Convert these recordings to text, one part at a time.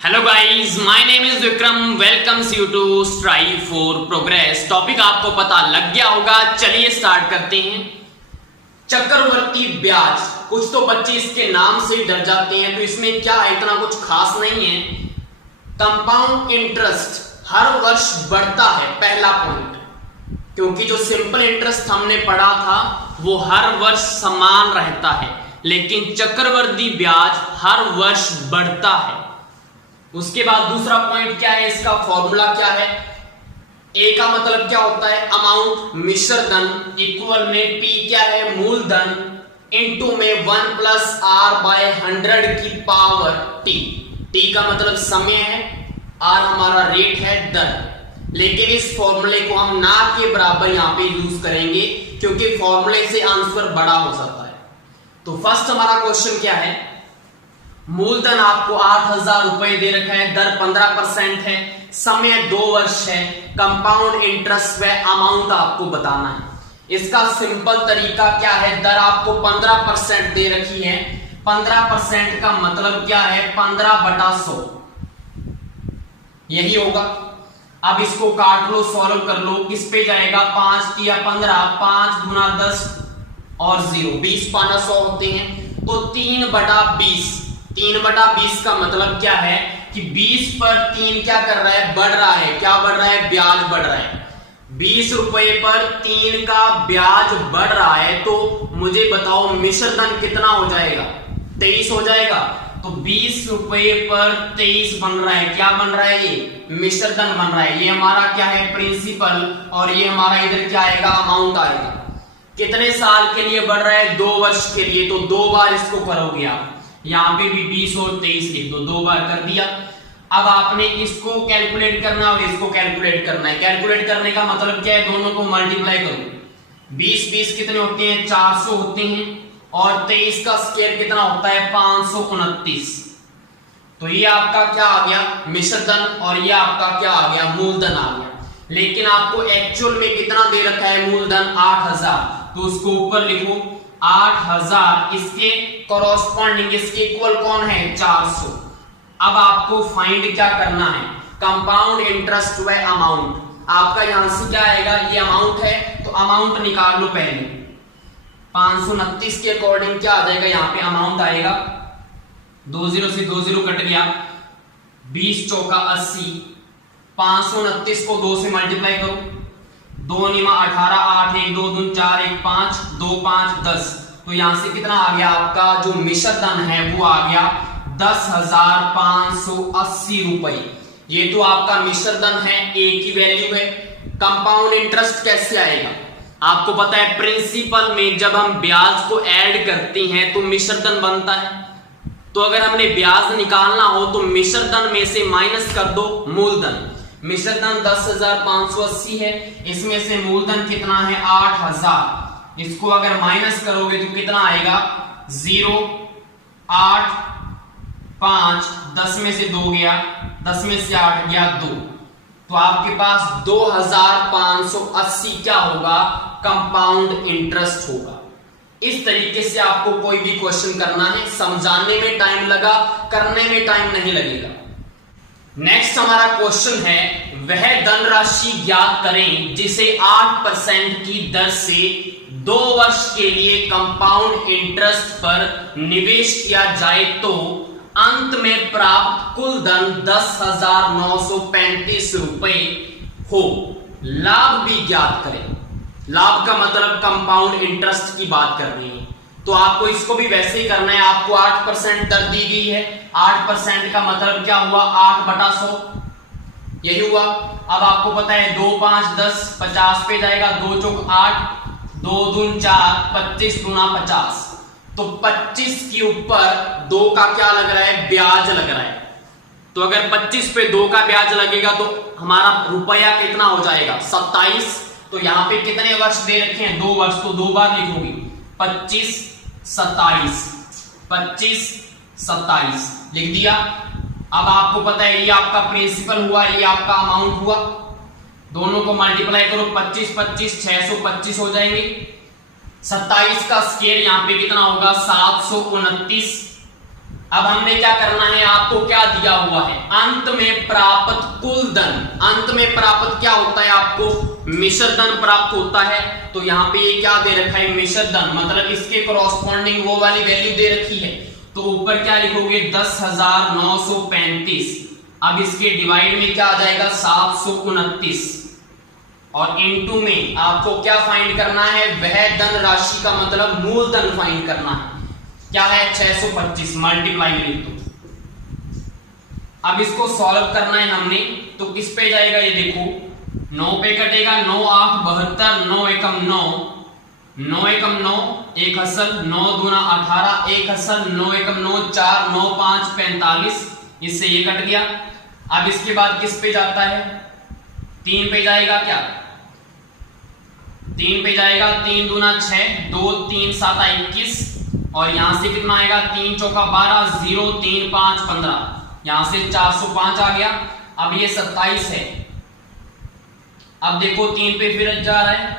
Hello guys, my name is Vikram. Welcomes you to strive for progress. Topic आपको पता लग गया होगा, चलिए स्टार्ट करते हैं। चक्रवर्ती ब्याज, कुछ तो बच्चे इसके नाम से ही डर जाते हैं, तो इसमें क्या है, इतना कुछ खास नहीं है। कंपाउंड इंटरेस्ट हर वर्ष बढ़ता है, पहला पॉइंट, क्योंकि जो सिंपल इंटरेस्ट हमने पढ़ा था वो हर वर्ष समान रहता है, लेकिन चक्रवर्ती ब्याज हर वर्ष बढ़ता है। उसके बाद दूसरा पॉइंट क्या है, इसका फॉर्मूला क्या है। ए का मतलब क्या होता है, अमाउंट, मिश्र धन, इक्वल में पी क्या है, मूलधन, इनटू में 1 प्लस आर बाय 100 की पावर टी। टी का मतलब समय है, आर हमारा रेट है, दर। लेकिन इस फॉर्मूले को हम ना के बराबर यहां पे यूज करेंगे, क्योंकि फॉर्मूले से आंसर बड़ा हो सकता है। तो फर्स्ट हमारा क्वेश्चन क्या है, मूलधन आपको 8,000 रुपए दे रखा है, दर 15% है, समय 2 वर्ष है, कंपाउंड इंटरेस्ट व अमाउंट आपको बताना है। इसका सिंपल तरीका क्या है, दर आपको 15% दे रखी है, 15% का मतलब क्या है, 15/100 यही होगा। अब इसको काट लो, सॉल्व कर लो, किस पे जाएगा, 5 या 15, 5 गुना 10 और 0, 20 पाना 100 होते हैं, तो 3/20। 3/20 का मतलब क्या है कि 20 पर 3 क्या कर रहा है, बढ़ रहा है। क्या बढ़ रहा है, ब्याज बढ़ रहा है। 20 रुपए पर 3 का ब्याज बढ़ रहा है, तो मुझे बताओ मिश्र धन कितना हो जाएगा, 23 हो जाएगा। तो 20 रुपए पर 23 बन रहा है, क्या बन रहा है, ये मिश्र धन बन रहा है। ये हमारा क्या है, प्रिंसिपल, और ये हमारा इधर क्या आएगा, अमाउंट आएगा। कितने साल के लिए बढ़ रहा है, 2 वर्ष के लिए, तो 2 बार इसको करोगे आप। यहां पे भी 20 और 23 लिख दो, 2 बार कर दिया। अब आपने इसको कैलकुलेट करना और इसको कैलकुलेट करना है। कैलकुलेट करने का मतलब क्या है, दोनों को मल्टीप्लाई करो। 20 कितने होते हैं, 400 होते हैं, और 23 का स्क्वायर कितना होता है, 529। तो ये आपका क्या आ गया, मिश्र धन, और ये आपका क्या आ गया, मूलधन आ गया। लेकिन आपको एक्चुअल में कितना दे रखा है, मूलधन 8,000, तो उसको ऊपर लिखो 8,000, इसके कॉरस्पॉन्डिंग, इसके इक्वल कौन है, 400। अब आपको फाइंड क्या करना है, कंपाउंड इंटरेस्ट व अमाउंट। आपका यहां से क्या आएगा, ये अमाउंट है, तो अमाउंट निकाल लो पहले। 529 के अकॉर्डिंग क्या आ जाएगा, यहाँ पे अमाउंट आएगा, 20 से 20 कट गया, 20 चौका 80, 529 को 2 से मल्टीप्लाई करो, 2 निमा 18, 8 1 2 2 4 1 5 2 5 10। तो यहां से कितना आ गया, आपका जो मिश्र धन है वो आ गया 10,580 रुपए। ये तो आपका मिश्र धन है, ए की वैल्यू है। कंपाउंड इंटरेस्ट कैसे आएगा, आपको पता है प्रिंसिपल में जब हम ब्याज को ऐड करते हैं तो मिश्र धन बनता है। तो अगर हमने ब्याज निकालना हो तो मिश्र धन में से माइनस कर दो मूलधन। मिश्र धन 10,580 है, इसमें से मूलधन कितना है, 8,000। इसको अगर माइनस करोगे तो कितना आएगा, 0 8 5, 10 में से 2 गया, 10 में से 8 गया 2, तो आपके पास 2,580 क्या होगा, कंपाउंड इंटरेस्ट होगा। इस तरीके से आपको कोई भी क्वेश्चन करना है, समझाने में टाइम लगा, करने में टाइम नहीं लगेगा। नेक्स्ट हमारा क्वेश्चन है, वह धनराशि ज्ञात करें जिसे 8% की दर से 2 वर्ष के लिए कंपाउंड इंटरेस्ट पर निवेश किया जाए तो अंत में प्राप्त कुल धन 10,935 रुपए हो। लाभ भी ज्ञात करें। लाभ का मतलब कंपाउंड इंटरेस्ट की बात कर रही है, तो आपको इसको भी वैसे ही करना है। आपको 8% दर दी गई है, 8% का मतलब क्या हुआ, 8/100 यही हुआ। अब आपको पता है 2 5 10 50 पे जाएगा, 2 चौक 8, 2 दून 4, 25 गुना 50, तो 25 के ऊपर 2 का क्या लग रहा है, ब्याज लग रहा है। तो अगर 25 पे 2 का ब्याज लगेगा तो हमारा रुपया कितना हो जाएगा, 27। तो यहां पे कितने वर्ष दे रखे हैं, 2 वर्ष, तो 2 बार लिखोगी, 25 27, 25 27 लिख दिया। अब आपको पता है ये आपका प्रिंसिपल हुआ, ये आपका अमाउंट हुआ, दोनों को मल्टीप्लाई करो, 25 25 625 हो जाएंगे। 27 का स्क्वायर यहां पे कितना होगा, 729, अब हमने क्या करना है, आपको क्या दिया हुआ है, अंत में प्राप्त कुल धन। अंत में प्राप्त क्या होता है, आपको मिश्र धन प्राप्त होता है। तो यहाँ पे ये क्या दे रखा है, मिश्र धन, मतलब इसके कॉरस्पॉन्डिंग वो वाली वैल्यू दे रखी है। तो ऊपर क्या लिखोगे, 10,935। अब इसके डिवाइड में क्या आ जाएगा, 729, और इनटू में आपको क्या फाइंड करना है, वह धन राशि का मतलब मूलधन फाइंड करना है। क्या है, 625, मल्टीप्लाई में लिख दो। अब इसको सॉल्व करना है हमने, तो किस पे जाएगा, ये देखो 9 पे कटेगा, 9 8 72, 9 एकम 9, 9 एकम 9, 1 हसल, 9 दूना 18, 1 हसल, 9 एकम 9 4, 9 5 45, इससे ये कट गया। अब इसके बाद किस पे जाता है, 3 पे जाएगा, क्या 3 पे जाएगा, 3 दूना 6, 2 3 7 21, और यहां से कितना आएगा, 3 चौका 12, 0 3 5 15, यहां से 405 आ गया। अब ये 27 है। अब देखो 3 पे फिर जा रहा है,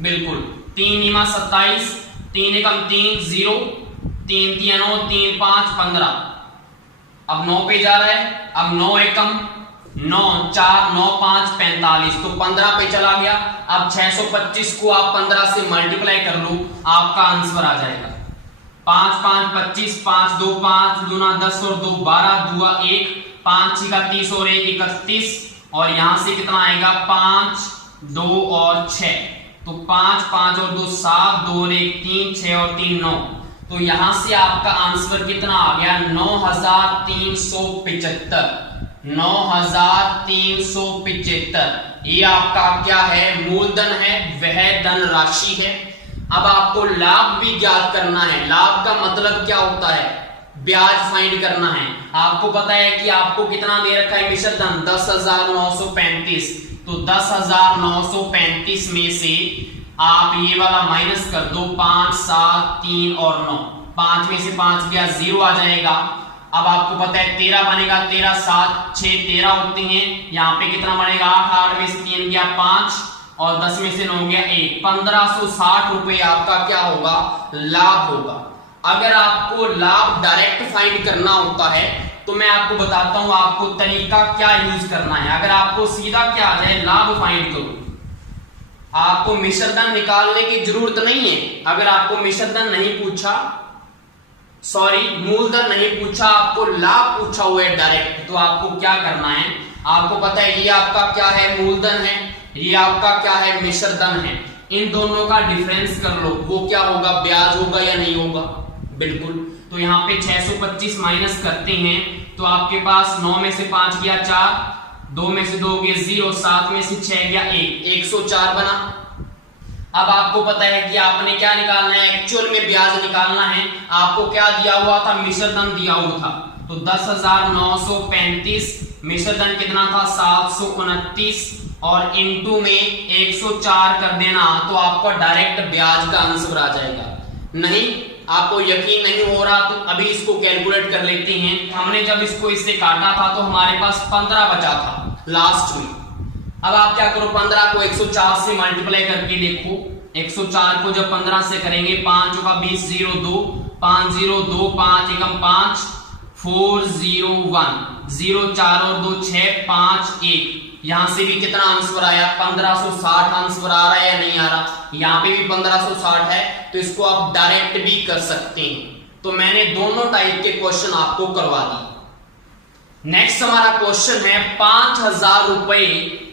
बिल्कुल 3 नीमा 27, 3 एकम 3 0, 3 3 9, 3 5 15। अब 9 पे जा रहा है, अब 9 एकम 9 4, 9 5 45, तो 15 पे चला गया। अब 625 को आप 15 से मल्टीप्लाई कर लो, आपका आंसर आ जाएगा 5 5 25, 5 2 5 दूना 10 और 2 12, दुआ 1, 5 6 30 और 1 31, और यहां से कितना आएगा, 5 2 और 6, तो 5 5 और 2 7, 2 और 1 3, 6 और 3 9, तो यहां से आपका आंसर कितना आ गया, 9375। 9375 ये आपका क्या है, मूलधन है, वह धन राशि है। अब आपको लाभ भी ज्ञात करना है। लाभ का मतलब क्या होता है, ब्याज फाइंड करना है। आपको पता है कि आपको कितना दे रखा है, मिश्र धन 10,935, तो 10,935 में से आप ये वाला माइनस कर दो, 5 7 3 और 9, 5 में से 5 गया 0 आ जाएगा। अब आपको पता है 13 बनेगा, 13 7 6 13 होते हैं, यहाँ पे कितना बनेगा 8, 8 में से 3 गया 5, और 10 में से 9 गया 1, 1560 रुपए आपका क्या होगा, लाभ होगा। अगर आपको लाभ डायरेक्ट फाइंड करना होता है तो मैं आपको बताता हूं आपको तरीका क्या यूज करना है। अगर आपको सीधा क्या आ जाए, लाभ फाइंड करो, आपको मिश्र धन निकालने की जरूरत नहीं है। अगर आपको मिश्र धन नहीं पूछा, सॉरी मूलधन नहीं पूछा, आपको लाभ पूछा हुआ है डायरेक्ट, तो आपको क्या करना है, आपको पता है ये आपका क्या है, मूलधन है, ये आपका क्या है, मिश्र धन है। इन दोनों का डिफरेंस कर लो, वो क्या होगा, ब्याज होगा या नहीं होगा, बिल्कुल। तो यहाँ पे 625 माइनस करते हैं, तो आपके पास 9 में से 5 गया 4, 2 में से 2 गया 0, 7 में से 6 गया 1, 104 बना। अब आपको पता है कि आपने क्या निकालना है, एक्चुअल में ब्याज निकालना है। आपको क्या दिया हुआ था, मिश्र धन दिया हुआ था, तो 10,935, मिश्र धन कितना था 729, और इनटू में 104 कर देना, तो आपको डायरेक्ट ब्याज का आंसर आ जाएगा। नहीं आपको यकीन नहीं हो रहा तो अभी इसको कैलकुलेट कर लेते हैं। हमने जब इसको इससे काटा था तो हमारे पास 15 बचा था लास्ट में। अब आप क्या करो, 15 को 104 से मल्टीप्लाई करके देखो। 104 को जब 15 से करेंगे, 5 का 20 0 2, 5 0 2, 5 एकम 5, 4 0 1, 0 4 और 2 6, 5 1। यहां से भी कितना आंसर आया, 1560 आंसर आ रहा है या नहीं आ रहा, यहां पे भी 1560 है, तो इसको आप डायरेक्ट भी कर सकते हैं। तो मैंने दोनों टाइप के क्वेश्चन आपको करवा दिए। नेक्स्ट हमारा क्वेश्चन है 5000 रुपए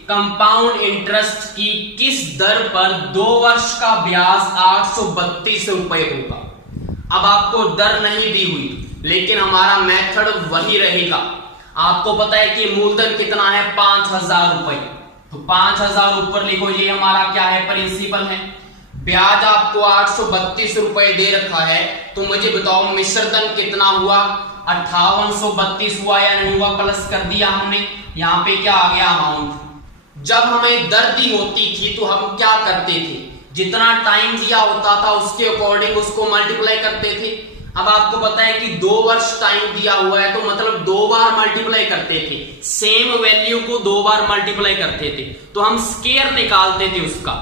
कंपाउंड इंटरेस्ट की किस दर पर 2 वर्ष का ब्याज 832 रुपए होगा। अब आपको दर नहीं दी हुई, लेकिन हमारा मेथड वही रहेगा। आपको पता है कि मूलधन कितना है 5000 रुपए, तो 5000 ऊपर लिखो, ये हमारा क्या है, प्रिंसिपल है। ब्याज आपको 832 रुपए दे रखा है, तो मुझे बताओ मिश्र धन कितना हुआ, 5832 हुआ या नहीं हुआ, प्लस कर दिया हमने। यहाँ पे क्या आ गया, अमाउंट। जब हमें दर दी होती थी तो हम क्या करते थे, जितना टाइम दिया होता था उसके अकॉर्डिंग उसको मल्टीप्लाई करते थे। अब आपको पता है कि 2 वर्ष टाइम दिया हुआ है, तो मतलब 2 बार मल्टीप्लाई करते थे, सेम वैल्यू को 2 बार मल्टीप्लाई करते थे, तो हम स्क्वायर निकालते थे उसका।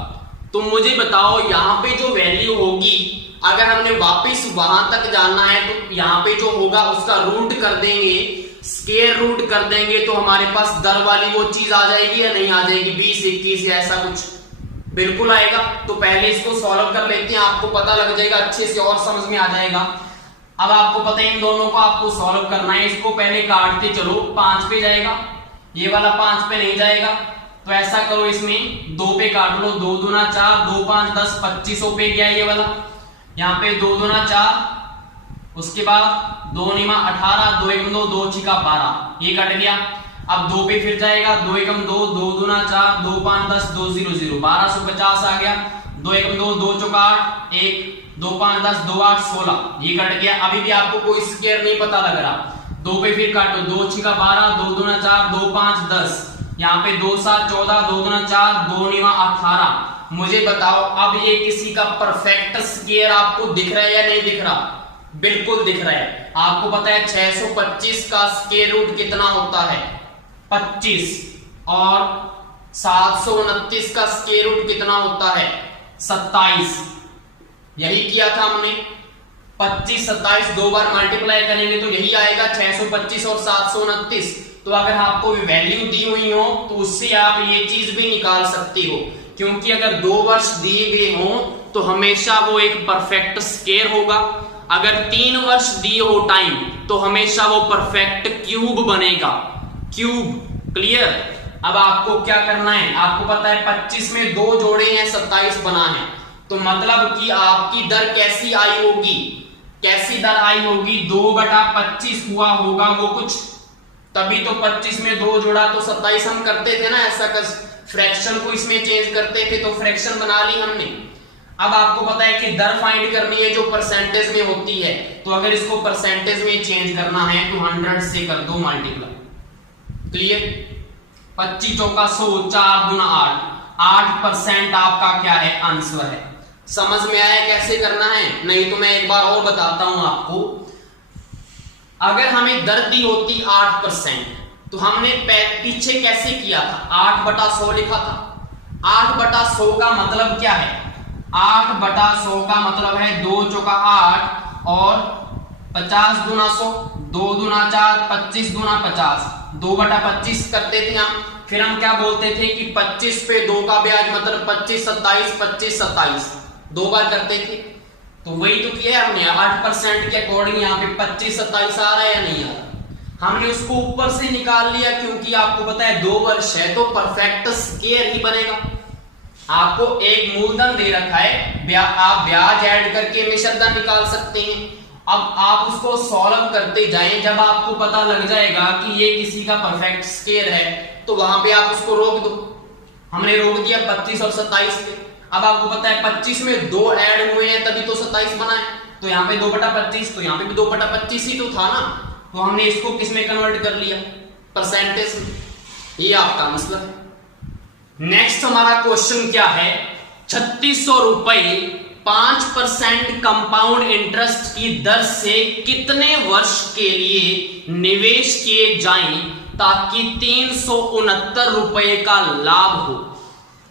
तो मुझे बताओ यहाँ पे जो वैल्यू होगी अगर हमने वापस वहां तक जाना है तो यहाँ पे जो होगा उसका रूट कर देंगे, स्क्वायर रूट कर देंगे, तो हमारे पास दर वाली वो चीज आ जाएगी या नहीं आ जाएगी, 20, 21 या ऐसा कुछ, बिल्कुल आएगा। तो पहले इसको सॉल्व कर लेते हैं, आपको पता लग जाएगा अच्छे से और समझ में आ जाएगा। अब आपको पता है इन दोनों को आपको सॉल्व करना है। इसको पहले काटते चलो, 5 पे जाएगा, ये वाला 5 पे नहीं जाएगा, तो ऐसा करो इसमें 2 पे काट लो, 2 दूना 4, 2 5 10, 2500 पे गया ये वाला, यहाँ पे 2 दूना 4, उसके बाद 2 निमा 18, 2 एकम 2, 2 छिका 12, ये कट गया। अब 2 पे फिर जाएगा, 2 एकम 2, 2 दूना 4, 2 5 10, 2 0 0, 1250 आ गया। 2 एकम 2, 2 चौका 8, 1, 2 5 10, 2 8 16, ये कट गया। अभी भी आपको कोई स्क्वायर नहीं पता लग रहा, 2 पे फिर काटो, 2 छिका 12, 2 दूना 4, 2 5 10, यहाँ पे 2 7 14, 2 दूना 4, 2 निमा 18। मुझे बताओ अब ये किसी का परफेक्ट स्क्वायर आपको दिख रहा है या नहीं दिख रहा? बिल्कुल दिख रहा है। आपको पता है 625 का स्क्वायर रूट कितना होता है? 25। और 729 का स्क्वायर रूट कितना होता है? 27। यही किया था हमने, 25 27 दो बार मल्टीप्लाई करेंगे तो यही आएगा 625 और 729। तो अगर आपको वैल्यू दी हुई हो तो उससे आप ये चीज भी निकाल सकते हो, क्योंकि अगर 2 वर्ष दिए गए हो तो हमेशा वो एक परफेक्ट स्क्वायर होगा। अगर 3 वर्ष दिए हो टाइम तो हमेशा वो परफेक्ट क्यूब बनेगा, क्यूब। क्लियर? अब आपको क्या करना है, आपको पता है 25 में 2 जोड़े हैं, 27 बना है, तो मतलब कि आपकी दर कैसी आई होगी, कैसी दर आई होगी? 2/25 हुआ होगा वो कुछ, तभी तो 25 में 2 जोड़ा तो 27 हम करते थे ना, ऐसा कर फ्रैक्शन को इसमें चेंज करते थे तो फ्रैक्शन बना ली हमने। अब आपको पता है कि दर फाइंड करनी है जो परसेंटेज में होती है, तो अगर इसको परसेंटेज में चेंज करना है तो 100 से कर दो मल्टीप्लाई। क्लियर? 25 चौका 100, 4 दूना 8, 8% आपका क्या है? आंसर है। समझ में आया कैसे करना है? नहीं तो मैं एक बार और बताता हूं आपको। अगर हमें दर दी होती 8% तो हमने पीछे कैसे किया था? 8/100 लिखा था। 8/100 का मतलब क्या है? 8/100 का मतलब है 2 चौका 8 और 50 दूना 100, 2 दूना 4, 25 दूना 50, 2/25 करते थे हम। फिर हम क्या बोलते थे कि 25 पे 2 का ब्याज, मतलब 25 27, 25 27, 2 बार करते थे। तो वही तो किया हमने, 8% के अकॉर्डिंग यहाँ पे 25 27 आ रहा है या नहीं आ रहा? हमने उसको ऊपर से निकाल लिया, क्योंकि आपको पता है 2 वर्ष है तो परफेक्ट स्क्वायर ही बनेगा। आपको एक मूलधन दे रखा है, आप ब्याज ऐड करके मिश्र धन निकाल सकते हैं। अब आप उसको सॉल्व करते जाएं, जब आपको पता लग जाएगा कि ये किसी का परफेक्ट स्क्वायर है तो वहां पे आप उसको रोक दो। हमने रोक दिया 25 और 27 पे। अब आपको पता है 25 में 2 ऐड हुए हैं तभी तो 27 बना है, तो यहाँ पे 2/25, तो यहाँ पे भी 2/25 ही तो था ना, तो हमने इसको किस में कन्वर्ट कर लिया? परसेंटेज में। ये आपका मतलब है। नेक्स्ट हमारा क्वेश्चन क्या है? 3600 रुपए 5% कंपाउंड इंटरेस्ट की दर से कितने वर्ष के लिए निवेश किए जाएं ताकि 369 रुपए का लाभ हो?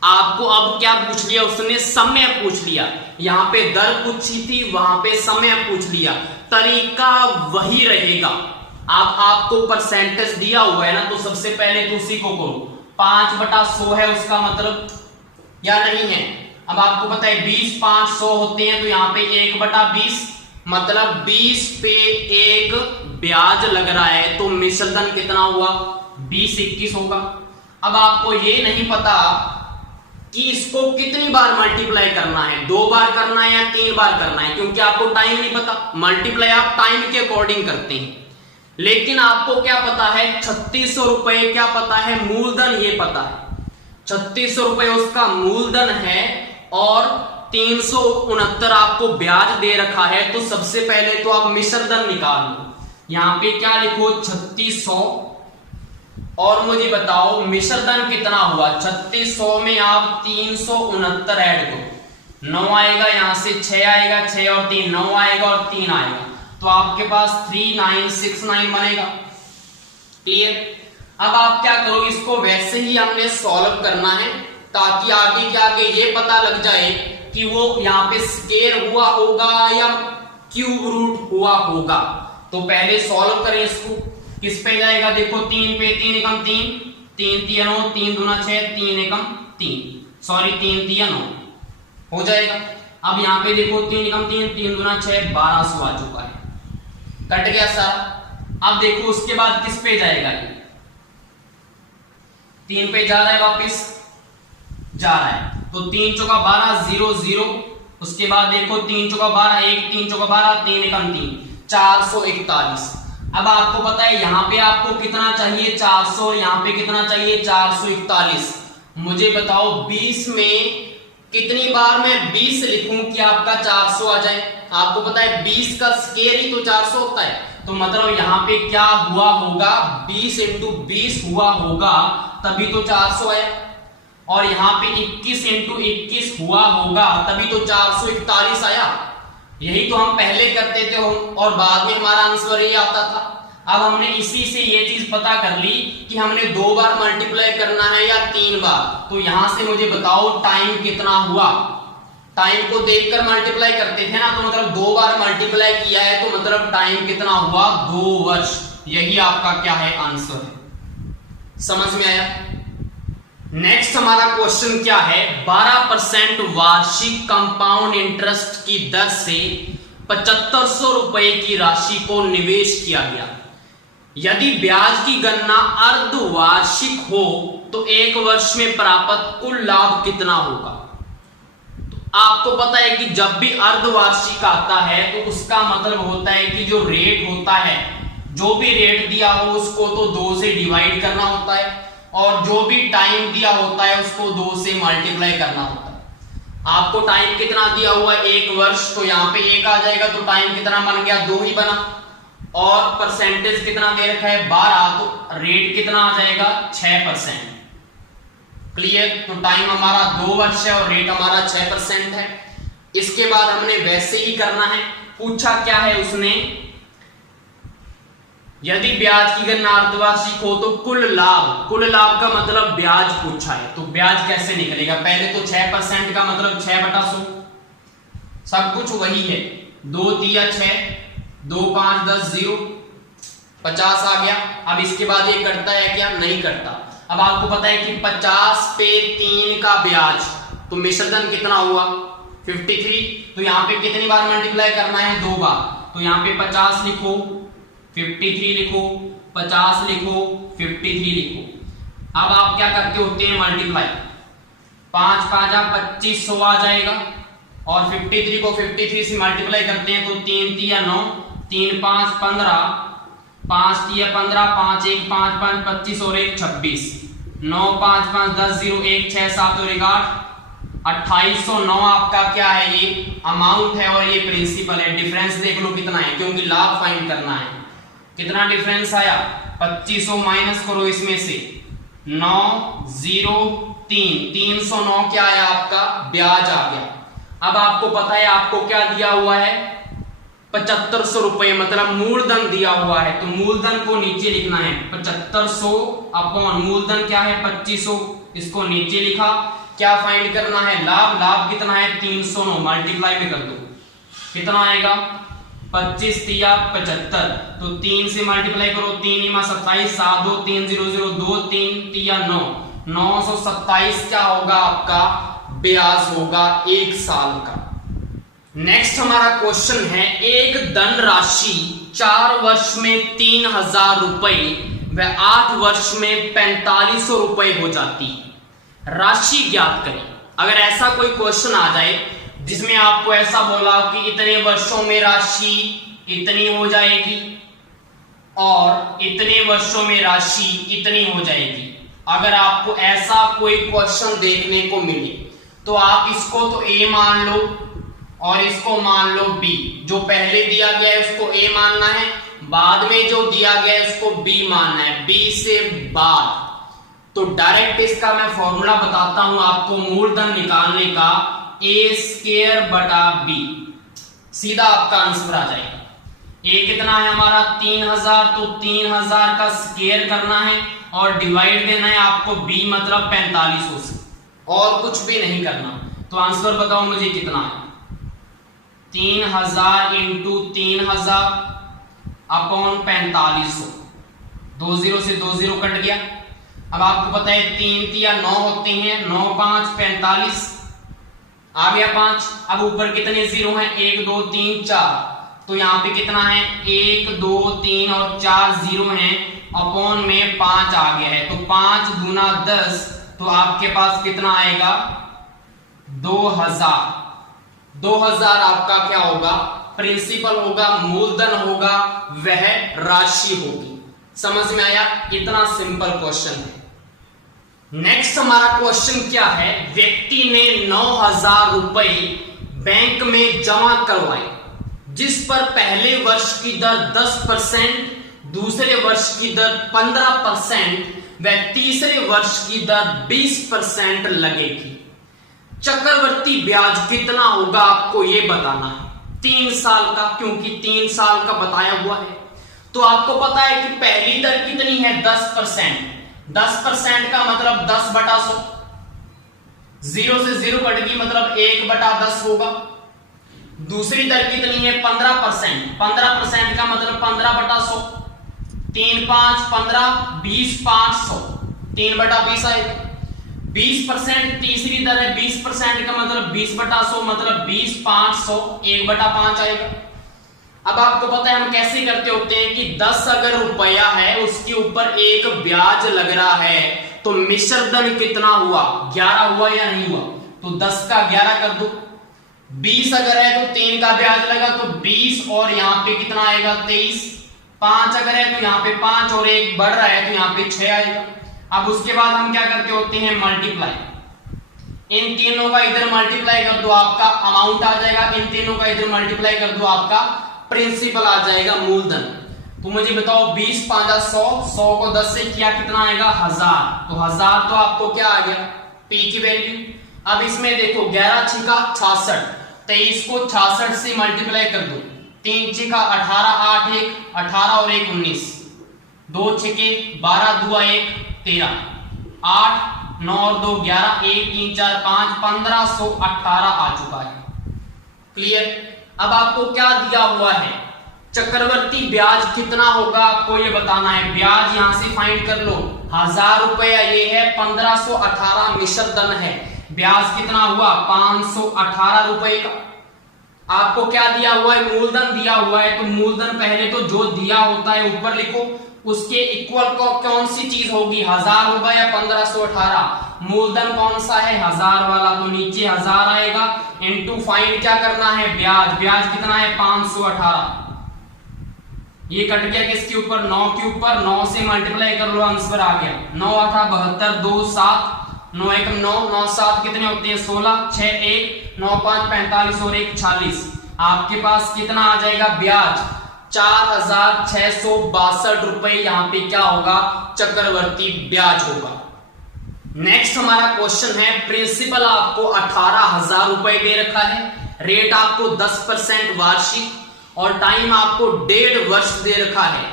आपको अब क्या पूछ लिया उसने? समय पूछ लिया। यहां पे दर पूछी थी, वहां पे समय पूछ लिया। तरीका वही रहेगा। अब आपको परसेंटेज दिया हुआ है ना, तो सबसे पहले तो उसी को करो। 5/100 है उसका मतलब, या नहीं है? अब आपको पता है 20 5 100 होते हैं, तो यहाँ पे 1/20 मतलब 20 पे 1 ब्याज लग रहा है, तो मिश्र धन कितना हुआ? 20 21 होगा। अब आपको ये नहीं पता कि इसको कितनी बार मल्टीप्लाई करना है, 2 बार करना है या 3 बार करना है, क्योंकि आपको टाइम नहीं पता। मल्टीप्लाई आप टाइम के अकॉर्डिंग करते हैं, लेकिन आपको क्या पता है? 3600 रुपए क्या पता है? मूलधन ये पता है। 3600 रुपए उसका मूलधन है और 369 आपको ब्याज दे रखा है, तो सबसे पहले तो आप मिश्र धन निकाल लो। यहां पे क्या लिखो? 3600, और मुझे बताओ मिश्र धन कितना हुआ? 3600 में आप 369 ऐड करो, 9 आएगा, यहां से 6 आएगा, 6 और 3 9 आएगा और 3 आएगा, तो आपके पास 3969 बनेगा। क्लियर? अब आप क्या करो, इसको वैसे ही हमने सॉल्व करना है ताकि आगे के आगे ये पता लग जाए कि वो यहाँ पे स्क्वायर हुआ होगा या क्यूब रूट हुआ होगा। तो पहले सॉल्व करें इसको, किस पे जाएगा, देखो 3 पे, 3 एकम 3, 3 तिया 9, 3 दूना 6, 3 एकम 3, सॉरी 3 तिया 9 हो जाएगा। अब यहाँ पे देखो 3 एकम 3, 3 दूना 6, 1200 आ चुका है, कट गया सारा। अब देखो उसके बाद किस पे जाएगा, ये 3 पे जा रहा है, वापिस जा रहा है, तो 3 चौका 12, 0 0, उसके बाद देखो 3 चौका 12, 1, 3 चौका 12, 3 एकम 3, 441। अब आपको पता है यहाँ पे आपको कितना चाहिए, 400, यहाँ पे कितना चाहिए, 441। मुझे बताओ 20 में कितनी बार मैं 20 लिखूं कि आपका 400 आ जाए। आपको पता है 20 का स्क्वायर ही तो 400 होता है, तो मतलब यहाँ पे क्या हुआ होगा, 20 इंटू 20 हुआ होगा, तभी तो 400 आया। और यहाँ पे 21 इंटू 21 हुआ होगा, तभी तो 441 आया। यही तो हम पहले करते थे और बाद में हमारा आंसर ये आता था। अब हमने इसी से ये चीज पता कर ली कि हमने 2 बार मल्टीप्लाई करना है या 3 बार। तो यहां से मुझे बताओ टाइम कितना हुआ। टाइम को देखकर मल्टीप्लाई करते थे ना, तो मतलब 2 बार मल्टीप्लाई किया है, तो मतलब टाइम कितना हुआ, 2 वर्ष। यही आपका क्या है, आंसर है। समझ में आया। नेक्स्ट हमारा क्वेश्चन क्या है, 12% वार्षिक कंपाउंड इंटरेस्ट की दर से 7500 रुपए की राशि को निवेश किया गया। यदि ब्याज की गणना अर्धवार्षिक हो तो 1 वर्ष में प्राप्त कुल लाभ कितना होगा। तो आपको पता है कि जब भी अर्धवार्षिक आता है तो उसका मतलब होता है कि जो रेट होता है, जो भी रेट दिया हो उसको तो 2 से डिवाइड करना होता है, और जो भी टाइम दिया होता है उसको 2 से मल्टीप्लाई करना होता है। आपको टाइम कितना दिया हुआ है, 1 वर्ष, तो यहाँ पे 1 आ जाएगा, तो टाइम कितना बन गया, 2 ही बना। और परसेंटेज कितना दे रखा है, 12, तो रेट कितना आ जाएगा, 6%। क्लियर। तो टाइम हमारा 2 वर्ष है और रेट हमारा 6% है। इसके बाद हमने वैसे ही करना है। पूछा क्या है उसने, यदि ब्याज की गणना अर्धवार्षिक हो तो कुल लाभ का मतलब ब्याज पूछा है, तो ब्याज कैसे निकलेगा। पहले तो 6% का मतलब 6/100, सब कुछ वही है। 2 तिया 6, 2 5 10 0, 50 आ गया। अब इसके बाद ये करता है क्या, नहीं करता। अब आपको पता है कि 50 पे 3 का ब्याज, तो मिश्रधन कितना हुआ, 53। तो यहाँ पे कितनी बार मल्टीप्लाई करना है, 2 बार। तो यहाँ पे 50 लिखो, 53 लिखो, 50 लिखो, 53 लिखो। अब आप क्या करते होते हैं, मल्टीप्लाई, 5 5 2500 आ जाएगा, और 53 को 53 से मल्टीप्लाई करते हैं तो 3 तिया 9, 3 5 15, 5 तिया 15, 5 1 5 5 25 और 1 26, 9 5 5 10 0 1 6 7 और 1 8, 2809 आपका क्या है, ये अमाउंट है और ये प्रिंसिपल है। डिफरेंस देख लो कितना है, क्योंकि लाभ फाइंड करना है। कितना डिफरेंस आया, 2500 माइनस करो इसमें से, 9 0 3, 309 क्या आया आपका, ब्याज आ गया। अब आपको पता है आपको क्या दिया हुआ है, 7500 रुपए, मतलब मूलधन दिया हुआ है, तो मूलधन को नीचे लिखना है, 7500 अपॉन मूलधन क्या है 2500, इसको नीचे लिखा। क्या फाइंड करना है, लाभ कितना है 309, मल्टीप्लाई में कर दो, कितना आएगा 25 तिया 75, तो 3 से मल्टीप्लाई करो, 3 × 27, 7 2 3 0 0 2 3 तिया 9, 927 क्या होगा आपका, ब्याज होगा 1 साल का। नेक्स्ट हमारा क्वेश्चन है, एक धन राशि 4 वर्ष में 3000 रुपए व 8 वर्ष में 4500 रुपए हो जाती है, राशि ज्ञात करें। अगर ऐसा कोई क्वेश्चन आ जाए जिसमें आपको ऐसा बोला कि इतने वर्षों में राशि इतनी हो जाएगी और इतने वर्षों में राशि इतनी हो जाएगी, अगर आपको ऐसा कोई क्वेश्चन देखने को मिले तो आप इसको तो ए मान लो और इसको मान लो बी। जो पहले दिया गया है उसको ए मानना है, बाद में जो दिया गया है उसको बी मानना है, बी से बाद। तो डायरेक्ट इसका मैं फॉर्मूला बताता हूं आपको मूलधन निकालने का, ए स्क्वायर बटा बी, सीधा आपका आंसर आ जाएगा। ए कितना है हमारा 3000, तो 3000 का स्क्वायर करना है और डिवाइड देना है आपको बी मतलब 4500 से, और कुछ भी नहीं करना। तो आंसर बताओ मुझे कितना है। 3000 इंटू 3000 अपॉन 4500, 2 0 से 2 0 कट गया। अब आपको पता है 3 तिया 9 होते हैं, 9 5 45 आ गया 5। अब ऊपर कितने जीरो हैं, 1 2 3 4, तो यहाँ पे कितना है 1 2 3 और 4 जीरो हैं, अपॉन में 5 आ गया है, तो 5 गुना 10, तो आपके पास कितना आएगा 2000। 2000 आपका क्या होगा, प्रिंसिपल होगा, मूलधन होगा, वह राशि होगी। समझ में आया, इतना सिंपल क्वेश्चन है। नेक्स्ट हमारा क्वेश्चन क्या है, व्यक्ति ने 9000 रुपए बैंक में जमा करवाए, जिस पर पहले वर्ष की दर 10%, दूसरे वर्ष की दर 15% व तीसरे वर्ष की दर 20% लगेगी। चक्रवर्ती ब्याज कितना होगा आपको ये बताना है, 3 साल का, क्योंकि 3 साल का बताया हुआ है। तो आपको पता है कि पहली दर कितनी है 10%, 10% का मतलब 10/100, 0 से 0 कट गई मतलब 1/10 होगा। दूसरी दर कितनी है 15%, 15% का मतलब 15/100, 3 5 15 20 500, 3/20 आएगा। 20% तीसरी दर है, 20% का मतलब 20/100 मतलब 20 500, 1/5 आएगा। अब आपको पता है हम कैसे करते होते हैं कि 10 अगर रुपया है उसके ऊपर एक ब्याज लग रहा है, तो मिश्र धन कितना हुआ, 11 हुआ या नहीं हुआ, तो 10 का 11 कर दो। 20 अगर है तो 3 का ब्याज लगा तो 20 और यहाँ पे कितना आएगा 23। 5 अगर है तो यहाँ पे 5 और 1 बढ़ रहा है तो यहाँ पे 6 आएगा। अब उसके बाद हम क्या करते होते हैं मल्टीप्लाई, इन तीनों का इधर मल्टीप्लाई कर दो आपका अमाउंट आ जाएगा, इन तीनों का इधर मल्टीप्लाई कर दो आपका प्रिंसिपल आ जाएगा, मूलधन। तो मुझे बताओ 20 5 100, 100 को 10 से किया कितना आएगा 1000, तो 1000 तो आपको क्या आ गया पी की वैल्यू। अब इसमें देखो 11 छिका 66, 23 को 66 से मल्टीप्लाई कर दो, 3 छिका 18 8 1 18 और 1 19, 2 छिके 12 2 1 13, 8 9 और 2 11, 1 3 4 5 1518 आ चुका है। क्लियर। अब आपको क्या दिया हुआ है, चक्रवर्ती ब्याज कितना होगा आपको ये बताना है। ब्याज यहां से फाइंड कर लो, 1000 रुपया ये है, 1518 मिश्र धन है, ब्याज कितना हुआ 518 रुपए का। आपको क्या दिया हुआ है, मूलधन दिया हुआ है, तो मूलधन पहले तो जो दिया होता है ऊपर लिखो, उसके इक्वल कौन सी चीज होगी, 1000 होगा या 1518। मूलधन कौन सा है 1000 वाला, तो नीचे 1000 आएगा, इनटू फाइंड क्या करना है ब्याज, ब्याज कितना है 518। ये कट गया किसके ऊपर 9 के ऊपर, 9 से मल्टीप्लाई कर लो आंसर आ गया 9 8 72 2 7 9 1 9 9 7 कितने होते हैं 16, 6 1 9 5 45 और 1 46। आपके पास कितना आ जाएगा ब्याज 4662 रुपए, यहाँ पे क्या होगा चक्रवर्ती ब्याज होगा। नेक्स्ट हमारा क्वेश्चन है, प्रिंसिपल आपको 18000 रुपए दे रखा है, रेट आपको 10% वार्षिक और टाइम आपको 1.5 वर्ष दे रखा है,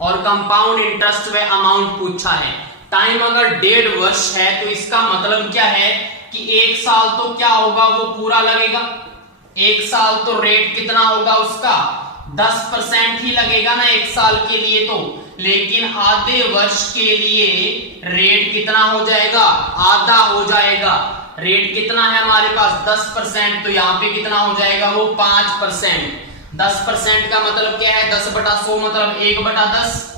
और कंपाउंड इंटरेस्ट व अमाउंट पूछा है। टाइम अगर 1.5 वर्ष है तो इसका मतलब क्या है कि 1 साल तो क्या होगा वो पूरा लगेगा, 1 साल तो रेट कितना होगा उसका 10% ही लगेगा ना 1 साल के लिए, तो लेकिन आधे वर्ष के लिए रेट कितना हो जाएगा, आधा हो जाएगा। रेट कितना है हमारे पास 10%, तो यहाँ पे कितना हो जाएगा वो 5%। 10% का मतलब क्या है 10/100 मतलब 1/10,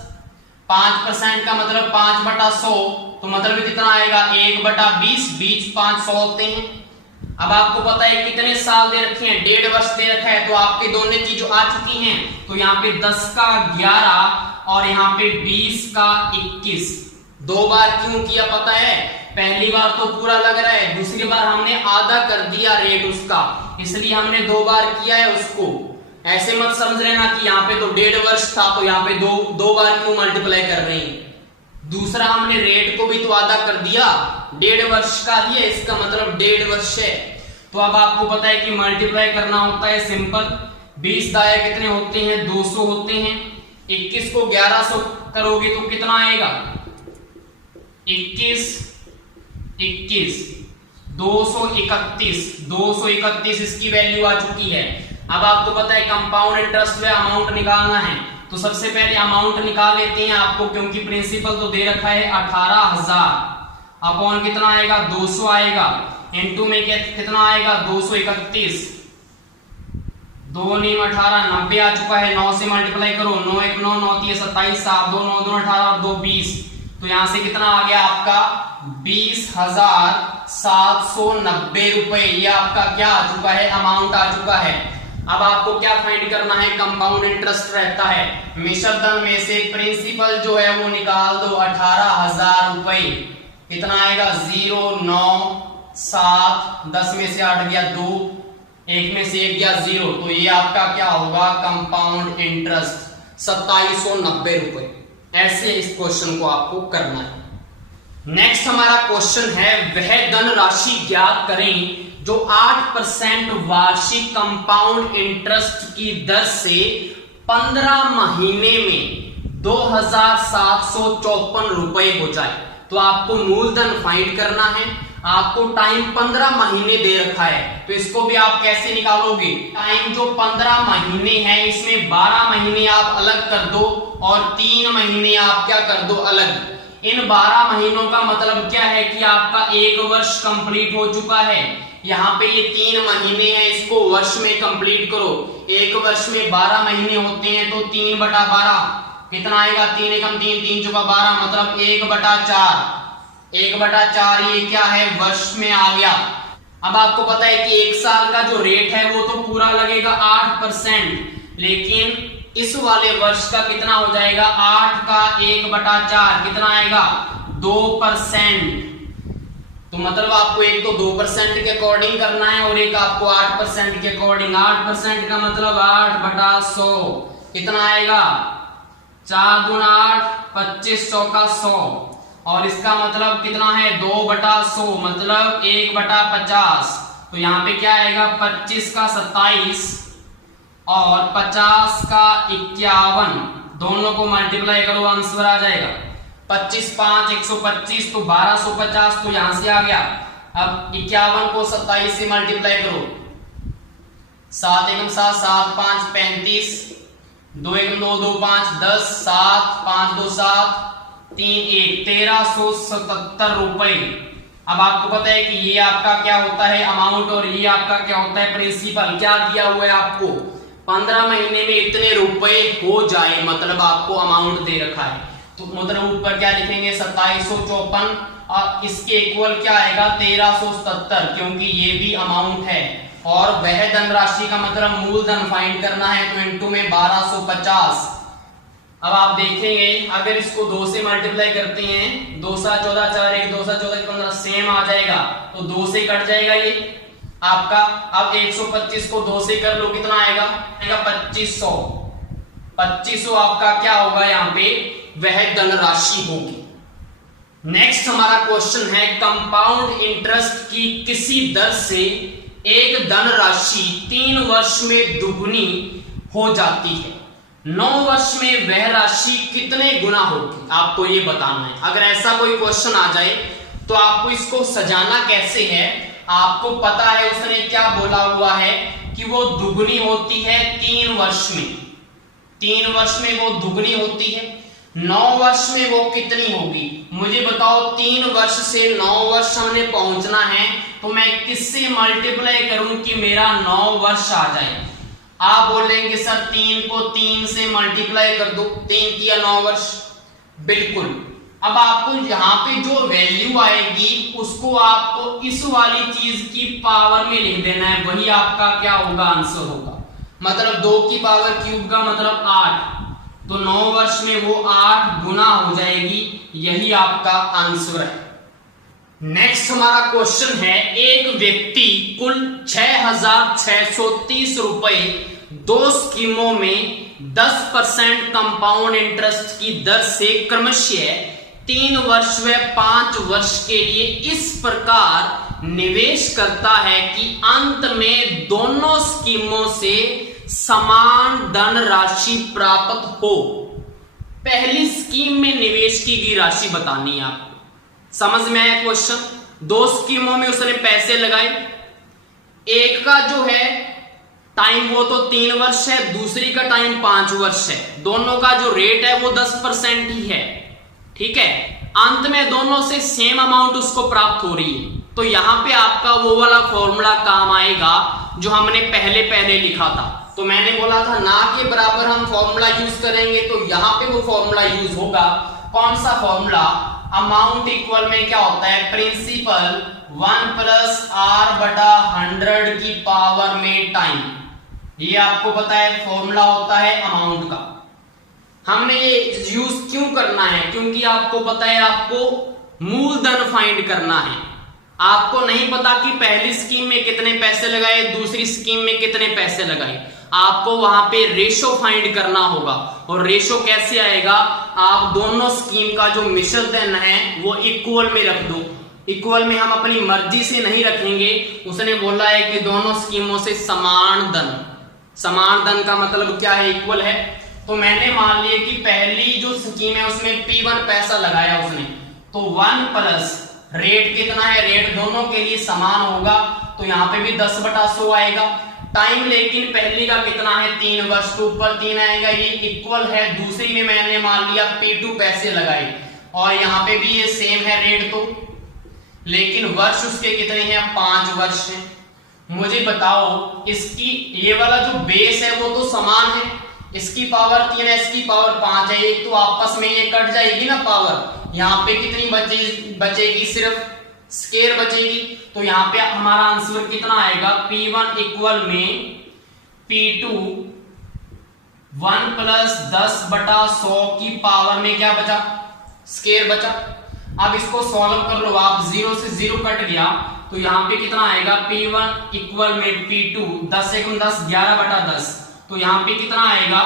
5% का मतलब 5/100, तो मतलब कितना आएगा 1/20, 20 5 100 होते हैं। अब आपको पता है कितने साल दे रखे हैं, 1.5 वर्ष दे रखा है, तो आपके दोनों चीजें आ चुकी हैं, तो यहाँ पे 10 का 11 और यहाँ पे 20 का 21। 2 बार क्यों किया पता है, पहली बार तो पूरा लग रहा है, दूसरी बार हमने आधा कर दिया रेट उसका, इसलिए हमने 2 बार किया है उसको। ऐसे मत समझ लेना कि यहाँ पे तो 1.5 वर्ष था तो यहाँ पे दो बार क्यों मल्टीप्लाई कर रहे हैं। दूसरा हमने रेट को भी तो आधा कर दिया, 1.5 वर्ष का ही है, इसका मतलब 1.5 वर्ष है। तो अब आपको पता है कि मल्टीप्लाई करना होता है सिंपल, 20 दाया कितने होते हैं 200 होते हैं, 21 को 1100 करोगे तो कितना आएगा 21 21 231 इसकी वैल्यू आ चुकी है। अब आपको पता है कंपाउंड इंटरेस्ट में अमाउंट निकालना है, तो सबसे पहले अमाउंट निकाल लेते हैं आपको, क्योंकि प्रिंसिपल तो दे रखा है 18,000 अपॉन कितना आएगा 200 आएगा, इनटू में कितना आएगा 231, 2 9 18 90 आ चुका है, 9 से मल्टीप्लाई करो, 9 1 9 9 3 27 7 2 9 2 18 और 2 20, तो यहां से कितना आ गया आपका 20,790 रुपए। ये आपका क्या आ चुका है, अमाउंट आ चुका है। अब आपको क्या फाइंड करना है, कंपाउंड इंटरेस्ट रहता है, मिश्र धन में से प्रिंसिपल जो है वो निकाल दो 18,000 रुपए, कितना आएगा 0 9 7 10 में से 8 गया 2, 1 में से 1 गया 0, तो ये आपका क्या होगा कंपाउंड इंटरेस्ट 2790 रुपए। ऐसे इस क्वेश्चन को आपको करना है। नेक्स्ट हमारा क्वेश्चन है, वह धन राशि ज्ञात करें जो 8% वार्षिक कंपाउंड इंटरेस्ट की दर से 15 महीने में 2,754 रुपए हो जाए। तो आपको मूलधन फाइंड करना है, आपको टाइम 15 महीने दे रखा है, तो इसको भी आप कैसे निकालोगे, टाइम जो 15 महीने है इसमें 12 महीने आप अलग कर दो और 3 महीने आप क्या कर दो अलग। इन 12 महीनों का मतलब क्या है कि आपका 1 वर्ष कंप्लीट हो चुका है। यहाँ पे ये 3 महीने हैं, इसको वर्ष में कंप्लीट करो, 1 वर्ष में 12 महीने होते हैं, तो 3/12 कितना आएगा, 3 एकम 3 3 चौका 12, मतलब 1/4, 1/4 ये क्या है वर्ष में आ गया। अब आपको पता है कि 1 साल का जो रेट है वो तो पूरा लगेगा 8%, लेकिन इस वाले वर्ष का कितना हो जाएगा, 8 का 1/4 कितना आएगा 2%। तो मतलब आपको एक तो 2% के अकॉर्डिंग करना है और एक आपको 8% के अकॉर्डिंग। 8% का मतलब 8/100 कितना आएगा, 4 गुना 8 25 100 का 100, और इसका मतलब कितना है 2/100 मतलब 1/50। तो यहाँ पे क्या आएगा 25 का 27 और 50 का 51, दोनों को मल्टीप्लाई करो आंसर आ जाएगा 25 5 125, तो 1250, तो यहां से आ गया। अब 51 को 27 से मल्टीप्लाई करो, 7 एकम 7 7 5 35, 2 एकम 2 2 5 10 7 5 2 7 3 1 1377 रुपए। अब आपको पता है कि ये आपका क्या होता है अमाउंट और ये आपका क्या होता है प्रिंसिपल। क्या दिया हुआ है आपको, 15 महीने में इतने रुपए हो जाए, मतलब आपको अमाउंट दे रखा है। तो मतलब ऊपर क्या लिखेंगे 2754 और इसके इक्वल क्या आएगा 1377, क्योंकि ये भी अमाउंट है। और वह धनराशि का मतलब मूलधन फाइंड करना है, तो इनटू में 1250। अब आप देखेंगे अगर इसको 2 से मल्टीप्लाई करते हैं, 2 7 14 4 1 2 7 14 15 सेम आ जाएगा, तो 2 से कट जाएगा ये आपका। अब 125 को 2 से कर लो, कितना आएगा 2500। 2500 आपका क्या होगा यहाँ पे वह धनराशि होगी। नेक्स्ट हमारा क्वेश्चन है, कंपाउंड इंटरेस्ट की किसी दर से एक धनराशि 3 वर्ष में दुगनी हो जाती है, 9 वर्ष में वह राशि कितने गुना होगी, आपको ये बताना है। अगर ऐसा कोई क्वेश्चन आ जाए तो आपको इसको सजाना कैसे है, आपको पता है उसने क्या बोला हुआ है कि वो दुगनी होती है 3 वर्ष में, 3 वर्ष में वो दुगनी होती है। 9 वर्ष में वो कितनी होगी मुझे बताओ। 3 वर्ष से 9 वर्ष हमने पहुंचना है, तो मैं किससे मल्टीप्लाई करूं कि मेरा 9 वर्ष आ जाए। आप बोलेंगे सर 3 को 3 से मल्टीप्लाई कर दो, 3 किया 9 वर्ष, बिल्कुल। अब आपको यहाँ पे जो वैल्यू आएगी उसको आपको इस वाली चीज की पावर में लिख देना है, वही आपका क्या होगा आंसर होगा। मतलब 2 की पावर क्यूब का मतलब 8, तो 9 वर्ष में वो 8 गुना हो जाएगी, यही आपका आंसर है। नेक्स्ट हमारा क्वेश्चन है, एक व्यक्ति कुल 6,630 रुपए 2 स्कीमों में 10% कंपाउंड इंटरेस्ट की दर से क्रमशः 3 वर्ष व 5 वर्ष के लिए इस प्रकार निवेश करता है कि अंत में दोनों स्कीमों से समान धन राशि प्राप्त हो। पहली स्कीम में निवेश की गई राशि बतानी है आपको। समझ में आया क्वेश्चन। दो स्कीमों में उसने पैसे लगाए, एक का जो है टाइम वो तो 3 वर्ष है, दूसरी का टाइम 5 वर्ष है, दोनों का जो रेट है वो 10% ही है, ठीक है। अंत में दोनों से सेम अमाउंट उसको प्राप्त हो रही है, तो यहां पे आपका वो वाला फॉर्मूला काम आएगा जो हमने पहले लिखा था। तो मैंने बोला था ना के बराबर हम फॉर्मूला यूज करेंगे, तो यहां पे वो फॉर्मूला यूज होगा। कौन सा फॉर्मूला? अमाउंट इक्वल में क्या होता है, प्रिंसिपल 1 प्लस आर बटा 100 की पावर में टाइम। ये आपको पता है फॉर्मूला होता है अमाउंट का। हमने ये यूज क्यों करना है? क्योंकि आपको पता है आपको मूलधन फाइंड करना है। आपको नहीं पता कि पहली स्कीम में कितने पैसे लगाए, दूसरी स्कीम में कितने पैसे लगाए, आपको वहां पे रेशो फाइंड करना होगा। और रेशो कैसे आएगा? आप दोनों स्कीम का जो मिश्र धन है वो इक्वल में रख दो। इक्वल में हम अपनी मर्जी से नहीं रखेंगे, उसने बोला है कि दोनों स्कीमों से समान धन। समान धन का मतलब क्या है? इक्वल है। तो मैंने मान लिया कि पहली जो स्कीम है उसमें P1 पैसा लगाया उसने, तो 1 प्लस रेट कितना है, रेट दोनों के लिए समान होगा, तो यहाँ पे भी 10/100 आएगा। टाइम लेकिन पहली का कितना है, 3 वर्ष, तो ऊपर 3 आएगा, ये इक्वल है। दूसरी में मैंने मान लिया P2 पैसे लगाए और यहाँ पे भी ये सेम है रेट, तो लेकिन वर्ष उसके कितने हैं, 5 वर्ष है। मुझे बताओ इसकी ये वाला जो बेस है वो तो समान है, इसकी पावर 3 है, इसकी पावर 5 है, एक तो आपस में ये कट जाएगी ना पावर, यहाँ पे कितनी बचेगी, सिर्फ स्केयर बचेगी। तो यहाँ पे हमारा आंसर कितना आएगा, P1 इक्वल में P2 1 प्लस 10/100 की पावर में क्या बचा, स्केयर बचा। अब इसको सॉल्व कर लो आप, 0 से 0 कट गया, तो यहाँ पे कितना आएगा, P1 इक्वल में P2 10 × 10 11/10, तो यहाँ पे कितना आएगा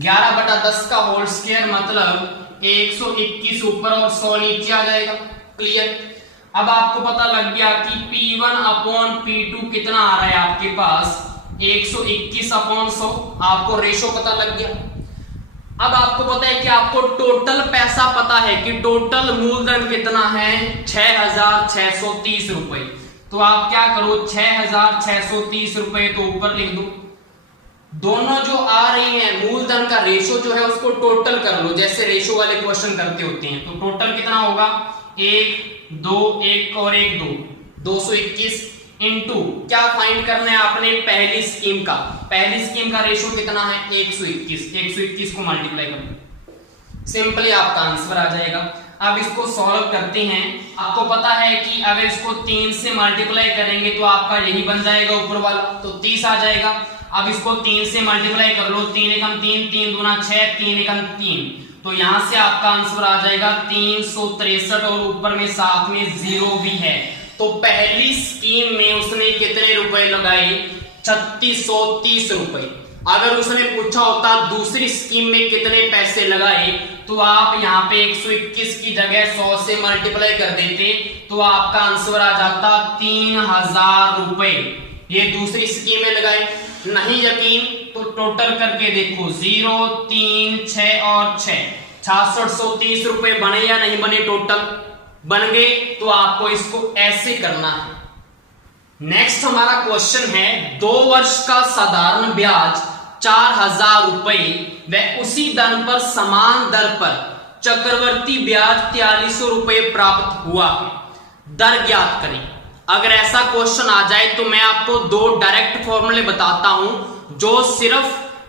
11/10 का होल स्क्वायर, मतलब 121 ऊपर और 100 नीचे आ जाएगा। क्लियर? अब आपको पता लग गया कि P1/P2 कितना आ रहा है आपके पास, 121/100। आपको रेशो पता लग गया। अब आपको पता है कि आपको टोटल पैसा पता है कि टोटल मूलधन कितना है, 6,630 रुपए। तो आप क्या करो, 6,630 रुपए तो ऊपर लिख दो, दोनों जो आ रही हैं मूलधन का रेशो जो है उसको टोटल कर लो, जैसे रेशो वाले क्वेश्चन करते होते हैं। तो टोटल कितना होगा, 1 2 1 और 1 2 221 इनटू क्या फाइंड करना है आपने, पहली स्कीम का। पहली स्कीम का रेशो कितना है, 121 को मल्टीप्लाई कर दो, सिंपली आपका आंसर आ जाएगा। अब इसको सॉल्व करते हैं। आपको पता है कि अगर इसको 3 से मल्टीप्लाई करेंगे तो आपका यही बन जाएगा ऊपर वाला, तो 30 आ जाएगा। अब इसको 3 से मल्टीप्लाई कर लो, 3 एकम 3, 3 दूना 6, 3 एकम 3, तो यहां से आपका आंसर आ जाएगा 363 और ऊपर में साथ में 0 भी है। तो पहली स्कीम में उसने कितने रुपए लगाए, 3630 रुपए। अगर उसने पूछा होता दूसरी स्कीम में कितने पैसे लगाए, तो आप यहाँ पे 121 की जगह 100 से मल्टीप्लाई कर देते, तो आपका आंसर आ जाता 3000 रुपए। ये दूसरी स्कीम में लगाए। नहीं यकीन तो टोटल करके देखो, 0 3 6 और 6, 6630 रुपए बने या नहीं बने, टोटल बन गए। तो आपको इसको ऐसे करना है। नेक्स्ट हमारा क्वेश्चन है, 2 वर्ष का साधारण ब्याज 4000 रुपए व उसी धन पर समान दर पर चक्रवर्ती ब्याज 4300 रुपए प्राप्त हुआ है, दर ज्ञात करें। अगर ऐसा क्वेश्चन आ जाए तो मैं आपको 2 डायरेक्ट फॉर्मूले बताता हूं जो सिर्फ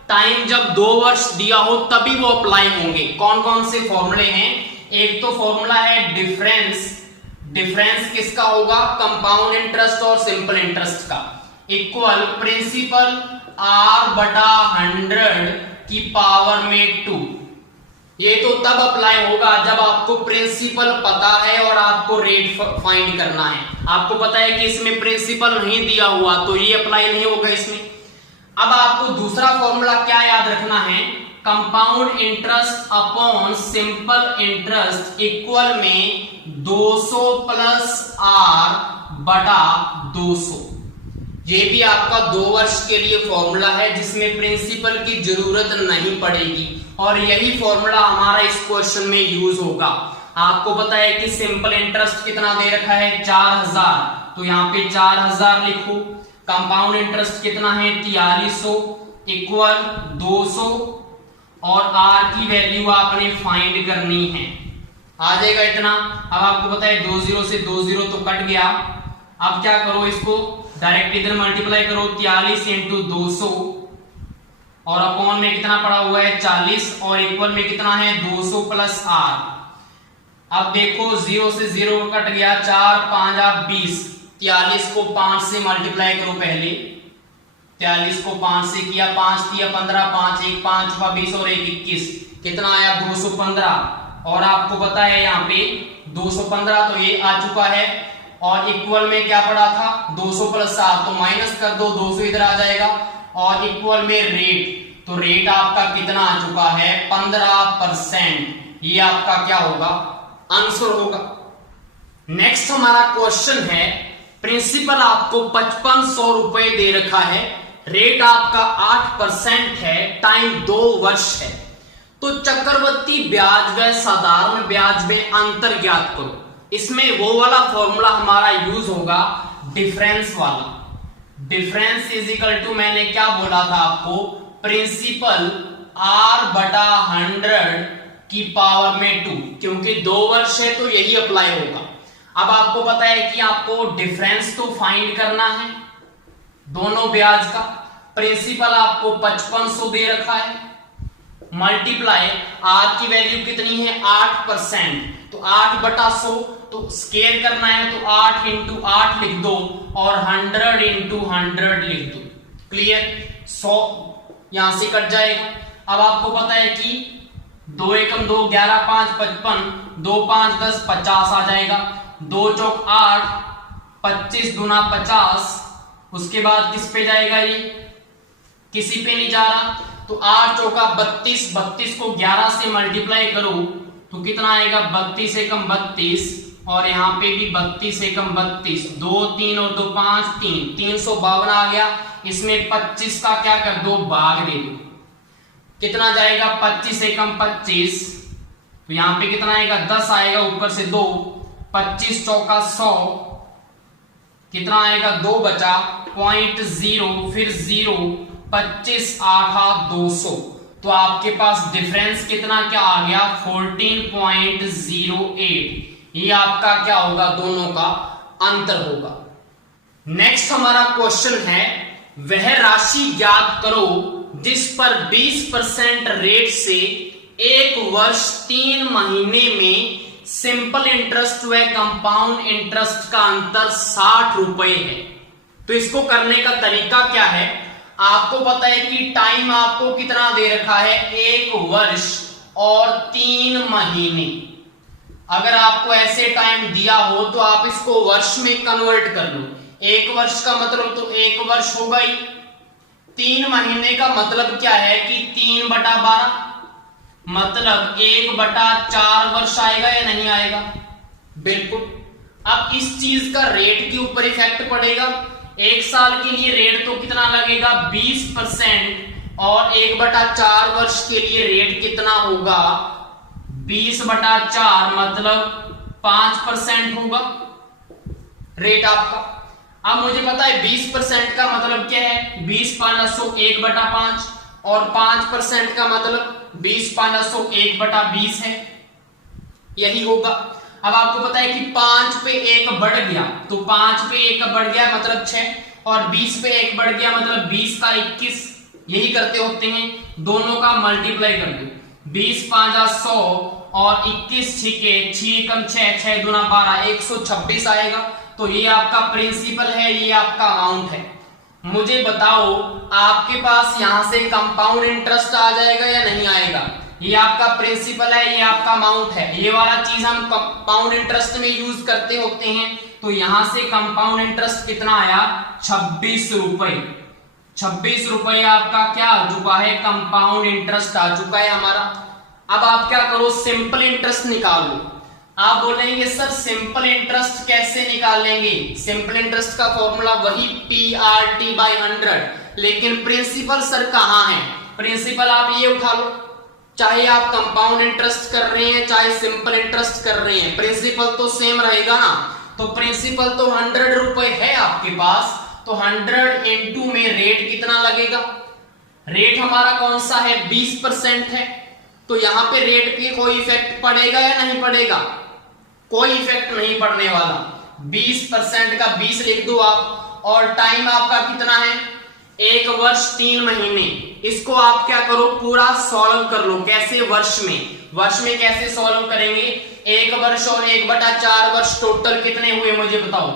टाइम जब 2 वर्ष दिया हो तभी वो अप्लाई होंगे। कौन कौन से फॉर्मूले हैं? एक तो फॉर्मूला है डिफरेंस। डिफरेंस किसका होगा, कंपाउंड इंटरेस्ट और सिंपल इंटरेस्ट का, इक्वल प्रिंसिपल R/100 की पावर में 2। ये तो तब अप्लाई होगा जब आपको प्रिंसिपल पता है और आपको रेट फाइंड करना है। आपको पता है कि इसमें प्रिंसिपल नहीं दिया हुआ तो ये अप्लाई नहीं होगा इसमें। अब आपको दूसरा फॉर्मूला क्या याद रखना है, compound interest upon simple interest equal में 200 प्लस R/200। ये भी आपका 2 वर्ष के लिए फॉर्मूला है जिसमें प्रिंसिपल की जरूरत नहीं पड़ेगी और यही फॉर्मूला हमारा इस क्वेश्चन में यूज होगा। आपको पता है कि सिंपल इंटरेस्ट कितना दे रखा है 4000, तो यहाँ पे 4000 लिखो। कंपाउंड इंटरेस्ट कितना है 4300 इक्वल 200 और आर की वैल्यू आपने फाइंड करनी है, आ जाएगा इतना। अब आपको पता है 20 से 20 तो कट गया। अब क्या करो, इसको डायरेक्ट इधर मल्टीप्लाई करो, 43 इंटू 200 और अपॉन में कितना पड़ा हुआ है 40 और इक्वल में कितना है 200 प्लस आर। अब देखो 0 से 0 कट गया, 4 5 20, 43 को 5 से मल्टीप्लाई करो पहले, 43 को 5 से किया, 5 किया 15, 5 1 5 हुआ 20 और 1 21, कितना आया 215। और आपको पता है यहाँ पे 215 तो ये आ चुका है और इक्वल में क्या पड़ा था 200 प्लस 7, तो माइनस कर दो 200 इधर आ जाएगा और इक्वल में रेट, तो रेट आपका कितना आ चुका है 15%। ये आपका क्या होगा आंसर होगा। नेक्स्ट हमारा क्वेश्चन है, प्रिंसिपल आपको 5500 रुपए दे रखा है, रेट आपका 8% है, टाइम 2 वर्ष है, तो चक्रवृद्धि ब्याज व साधारण ब्याज में अंतर ज्ञात करो। इसमें वो वाला फॉर्मूला हमारा यूज होगा डिफरेंस वाला। डिफरेंस इज इक्वल टू, मैंने क्या बोला था आपको, प्रिंसिपल r/100 की पावर में 2, क्योंकि 2 वर्ष है तो यही अप्लाई होगा। अब आपको पता है कि आपको डिफरेंस तो फाइंड करना है दोनों ब्याज का। प्रिंसिपल आपको 5500 दे रखा है, मल्टीप्लाई आर की वैल्यू कितनी है 8%, तो 8/100, तो स्केल करना है तो 8 इंटू 8 लिख दो और 100 इंटू 100 लिख दो। क्लियर, 100 यहां से कट जाएगा। अब आपको पता है कि 2 एकम 2, 11 5 55, 2 5 10 50 आ जाएगा, 2 चौक 8, 25 दूना 50, उसके बाद किस पे जाएगा, ये किसी पे नहीं जा रहा, तो 8 चौका 32, 32 को 11 से मल्टीप्लाई करो तो कितना आएगा 32 एकम 32 और यहाँ पे भी 32 एकम 32, 2 3 और 2 5 3, 352 आ गया। इसमें 25 का क्या कर दो भाग दे दो, कितना जाएगा 25 एकम 25, तो यहाँ पे कितना आएगा 10 आएगा, ऊपर से 2, 25 चौका 100, कितना आएगा 2 बचा 0.0 फिर 0, 25 8 200, तो आपके पास डिफरेंस कितना क्या आ गया 14.08। ये आपका क्या होगा, दोनों का अंतर होगा। नेक्स्ट हमारा क्वेश्चन है, वह राशि ज्ञात करो जिस पर 20% रेट से 1 वर्ष 3 महीने में सिंपल इंटरेस्ट व कंपाउंड इंटरेस्ट का अंतर 60 रुपए है। तो इसको करने का तरीका क्या है, आपको पता है कि टाइम आपको कितना दे रखा है 1 वर्ष और 3 महीने। अगर आपको ऐसे टाइम दिया हो तो आप इसको वर्ष में कन्वर्ट कर लो। 1 वर्ष का मतलब तो 1 वर्ष होगा ही, 3 महीने का मतलब क्या है कि 3/12, मतलब 1/4 वर्ष आएगा या नहीं आएगा, बिल्कुल। अब इस चीज का रेट के ऊपर इफेक्ट पड़ेगा। 1 साल के लिए रेट तो कितना लगेगा 20% और 1/4 वर्ष के लिए रेट कितना होगा 20/4, मतलब 5% होगा रेट आपका। अब मुझे पता है 20% का मतलब क्या है, 20 500 1/5 और 5% का मतलब 20 500 1/20 है, यही होगा। अब आपको पता है कि 5 पे 1 बढ़ गया, तो 5 पे 1 बढ़ गया मतलब 6 और 20 पे 1 बढ़ गया मतलब 20 का 21, यही करते होते हैं, दोनों का मल्टीप्लाई कर दो, 20 5 100 और 21 6 6 कम 6 6 दूना 12, 126 आएगा। तो ये आपका प्रिंसिपल है, ये आपका अमाउंट है। मुझे बताओ आपके पास यहां से कंपाउंड इंटरेस्ट आ जाएगा या नहीं आएगा, ये आपका प्रिंसिपल है, ये आपका अमाउंट है, ये वाला चीज हम कंपाउंड इंटरेस्ट में यूज करते होते हैं। तो यहां से कंपाउंड इंटरेस्ट कितना आया 26 रुपए, 26 रुपए आपका क्या आ चुका है, कंपाउंड इंटरेस्ट आ चुका है हमारा। अब आप क्या करो, सिंपल इंटरेस्ट निकालो। आप बोलेंगे सर सिंपल इंटरेस्ट कैसे निकालेंगे, सिंपल इंटरेस्ट का फॉर्मूला वही PRT/100, लेकिन प्रिंसिपल सर कहां है, प्रिंसिपल आप ये उठा लो, चाहे आप कंपाउंड इंटरेस्ट कर रहे हैं चाहे सिंपल इंटरेस्ट कर रहे हैं, प्रिंसिपल तो सेम रहेगा ना। तो प्रिंसिपल तो 100 रुपए है आपके पास, तो 100 इंटू में रेट कितना लगेगा, रेट हमारा कौन सा है 20% है, तो यहां पे रेट पे कोई इफेक्ट पड़ेगा या नहीं पड़ेगा, कोई इफेक्ट नहीं पड़ने वाला। 20% का 20 लिख दो आप, और टाइम आपका कितना है 1 वर्ष 3 महीने। इसको आप क्या करो पूरा सॉल्व कर लो, कैसे वर्ष में कैसे सॉल्व करेंगे, 1 वर्ष और 1/4 वर्ष टोटल कितने हुए मुझे बताओ,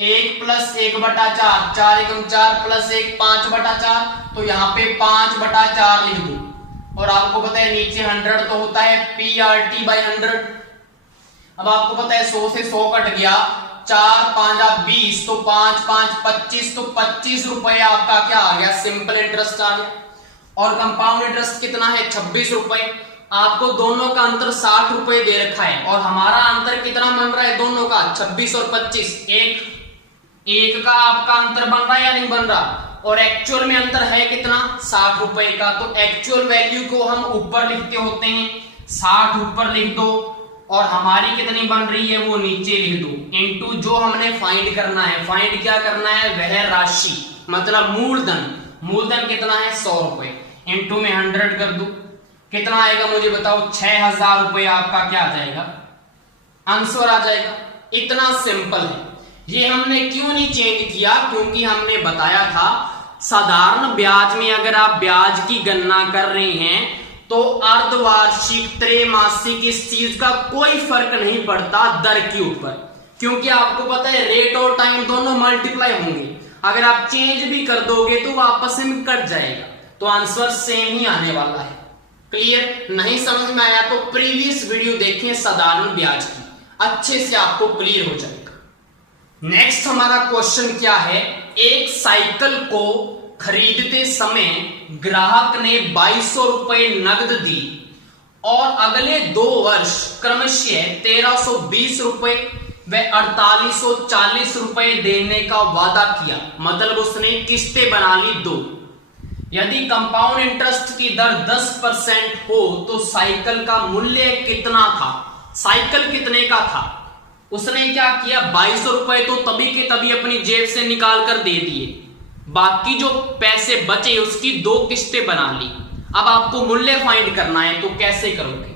1 + 1/4, 4 एकम 4 + 1 5/4, तो यहाँ पे 5/4 लिख दो। और आपको पता है नीचे 100 तो होता है PRT/100। अब आपको पता है 100 से 100 कट गया, 4 5 20, तो 5 5 25, तो 25 रुपए आपका क्या आ गया सिंपल इंटरेस्ट आ गया। और कंपाउंड इंटरेस्ट कितना है 26 रुपए। आपको दोनों का अंतर 60 रुपए दे रखा है, और हमारा अंतर कितना बन रहा है दोनों का 26 और 25, एक का आपका अंतर बन रहा है या नहीं बन रहा, और एक्चुअल में अंतर है कितना 60 रुपए का। तो एक्चुअल वैल्यू को हम ऊपर लिखते होते हैं, 60 ऊपर लिख दो, और हमारी कितनी बन रही है वो नीचे लिख दो, इनटू जो हमने फाइंड करना है। फाइंड क्या करना है, वह राशि मतलब मूलधन कितना है 100 रुपए, इनटू में 100 कर दो, कितना आएगा मुझे बताओ 6000 रुपए आपका क्या आ जाएगा, आंसर आ जाएगा। इतना सिंपल है। ये हमने क्यों नहीं चेंज किया, क्योंकि हमने बताया था साधारण ब्याज में अगर आप ब्याज की गणना कर रहे हैं तो अर्धवार्षिक त्रैमासिक इस चीज का कोई फर्क नहीं पड़ता दर के ऊपर, क्योंकि आपको पता है रेट और टाइम दोनों मल्टीप्लाई होंगे। अगर आप चेंज भी कर दोगे तो आपस में कट जाएगा, तो आंसर सेम ही आने वाला है। क्लियर? नहीं समझ में आया तो प्रीवियस वीडियो देखें साधारण ब्याज की, अच्छे से आपको क्लियर हो जाएगा। नेक्स्ट हमारा क्वेश्चन क्या है, एक साइकिल को खरीदते समय ग्राहक ने 2200 रुपए नकद दी और अगले 2 वर्ष क्रमशः 1320 रुपए व 4840 रुपए देने का वादा किया, मतलब उसने किस्तें बना ली 2। यदि कंपाउंड इंटरेस्ट की दर 10% हो तो साइकिल का मूल्य कितना था, साइकिल कितने का था। उसने क्या किया 2200 रुपए तो तभी के तभी अपनी जेब से निकाल कर दे दिए, बाकी जो पैसे बचे उसकी 2 किस्तें बना ली। अब आपको मूल्य फाइंड करना है तो कैसे करोगे।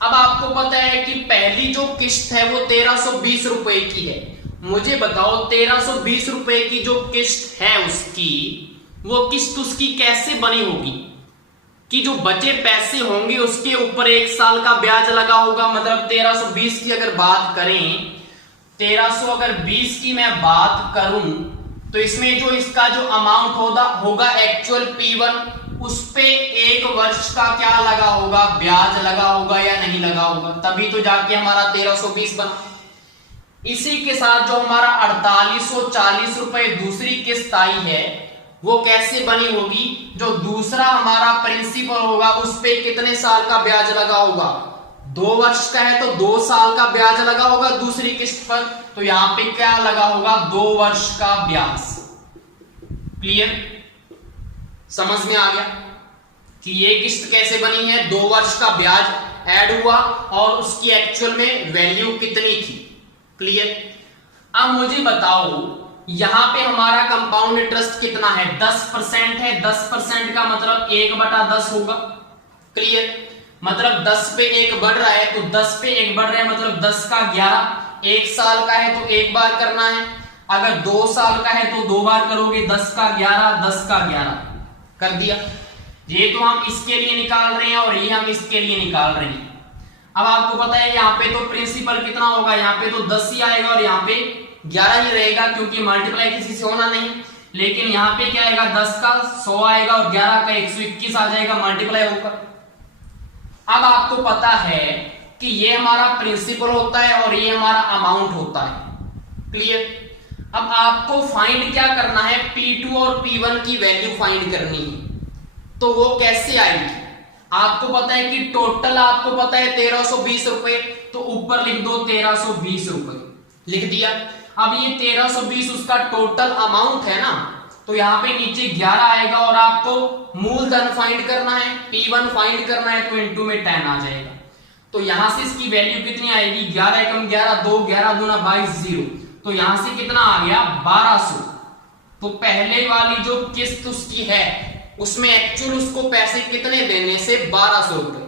अब आपको पता है कि पहली जो किस्त है वो 1320 रुपए की है। मुझे बताओ 1320 रुपए की जो किस्त है उसकी, वो किस्त उसकी कैसे बनी होगी कि जो बचे पैसे होंगे उसके ऊपर 1 साल का ब्याज लगा होगा। मतलब 1320 की अगर बात करें, 1320 की मैं बात करूं तो इसमें जो इसका जो अमाउंट होगा एक्चुअल P1, उस पे 1 वर्ष का क्या लगा होगा, ब्याज लगा होगा या नहीं लगा होगा, तभी तो जाके हमारा 1320 बना। इसी के साथ जो हमारा 4840 रुपए दूसरी किस्त आई है वो कैसे बनी होगी, जो दूसरा हमारा प्रिंसिपल होगा उस पे कितने साल का ब्याज लगा होगा, 2 वर्ष का है तो 2 साल का ब्याज लगा होगा दूसरी किस्त पर, तो यहां पे क्या लगा होगा 2 वर्ष का ब्याज। क्लियर? समझ में आ गया कि ये किस्त कैसे बनी है, 2 वर्ष का ब्याज ऐड हुआ और उसकी एक्चुअल में वैल्यू कितनी थी। क्लियर? अब मुझे बताओ यहां पे हमारा कंपाउंड इंटरेस्ट कितना है 10% है, 10% का मतलब 1/10 होगा। क्लियर? मतलब 10 पे 1 बढ़ रहा है तो 10 पे 1 बढ़ रहा है मतलब 10 का 11। 1 साल का है तो 1 बार करना है, अगर 2 साल का है तो 2 बार करोगे, 10 का 11 10 का 11 कर दिया। ये तो हम इसके लिए निकाल रहे हैं और ये हम इसके लिए निकाल रहे हैं। अब आपको पता है यहाँ पे तो प्रिंसिपल कितना होगा, यहाँ पे तो 10 ही आएगा और यहाँ पे 11 ही रहेगा क्योंकि मल्टीप्लाई किसी से होना नहीं। लेकिन यहाँ पे क्या आएगा 10 का 100 आएगा और 11 का 121 आ जाएगा मल्टीप्लाई होकर। अब आपको पता है कि ये हमारा प्रिंसिपल होता है और ये हमारा अमाउंट होता है। क्लियर? अब आपको फाइंड क्या करना है, P2 और P1 की वैल्यू फाइंड करनी है। तो वो कैसे आएगी, आपको पता है कि टोटल आपको पता है 1320 रुपए, तो ऊपर लिख दो 1320 रुपए, लिख दिया। अब ये 1320 उसका टोटल अमाउंट है ना, तो यहाँ पे नीचे 11 आएगा और आपको मूलधन फाइंड करना है, P1 फाइंड करना है, तो इनटू में 10 आ जाएगा। तो यहां से इसकी वैल्यू कितनी आएगी, 11 एकम 11, 2 11 दूना 22 0, तो यहां से कितना आ गया 1200। तो पहले वाली जो किस्त उसकी है उसमें एक्चुअल उसको पैसे कितने देने से 1200 रुपए,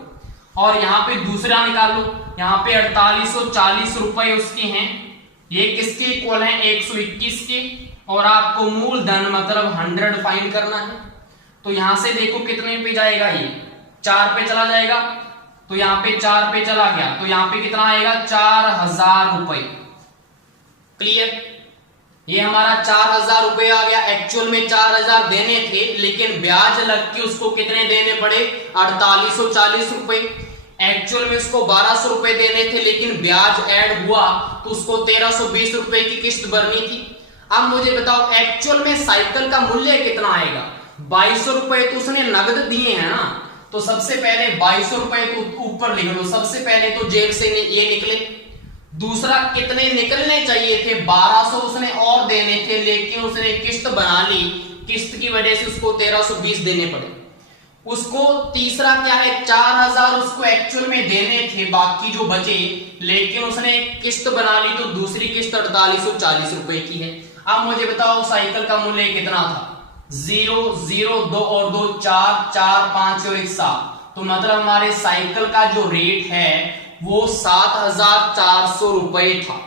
और यहाँ पे दूसरा निकाल लो, यहाँ पे 4840 रुपए उसके हैं, ये किसके इक्वल है 121 के, और आपको मूलधन मतलब 100 फाइंड करना है। तो यहां से देखो कितने पे जाएगा, ये 4 पे चला जाएगा, तो यहाँ पे 4 पे चला गया, तो यहाँ पे कितना आएगा 4000 रुपए। क्लियर, ये हमारा 4000 रुपए आ गया। एक्चुअल में 4000 देने थे, लेकिन ब्याज लग के उसको कितने देने पड़े 4840 रुपए। एक्चुअल में उसको 1200 रुपए देने थे, लेकिन ब्याज ऐड हुआ तो उसको 1320 रुपए की किस्त भरनी थी। अब मुझे बताओ एक्चुअल में साइकिल का मूल्य कितना आएगा, 2200 रुपए तो उसने नगद दिए हैं ना, तो सबसे पहले 2200 रुपए तो ऊपर लिख लो, सबसे पहले तो जेब से ये निकले। दूसरा कितने निकलने चाहिए थे, 1200 उसने और देने थे, लेकिन उसने किस्त बना ली, किस्त की वजह से उसको 1320 देने पड़े। उसको तीसरा क्या है, 4000 उसको एक्चुअल में देने थे, बाकी जो बचे, लेकिन उसने किस्त बना ली, तो दूसरी किस्त 4840 रुपए की है। अब मुझे बताओ साइकिल का मूल्य कितना था, 0 0 2 और 2 4 4 5 और 1 7, तो मतलब हमारे साइकिल का जो रेट है वो 7400 रुपए था,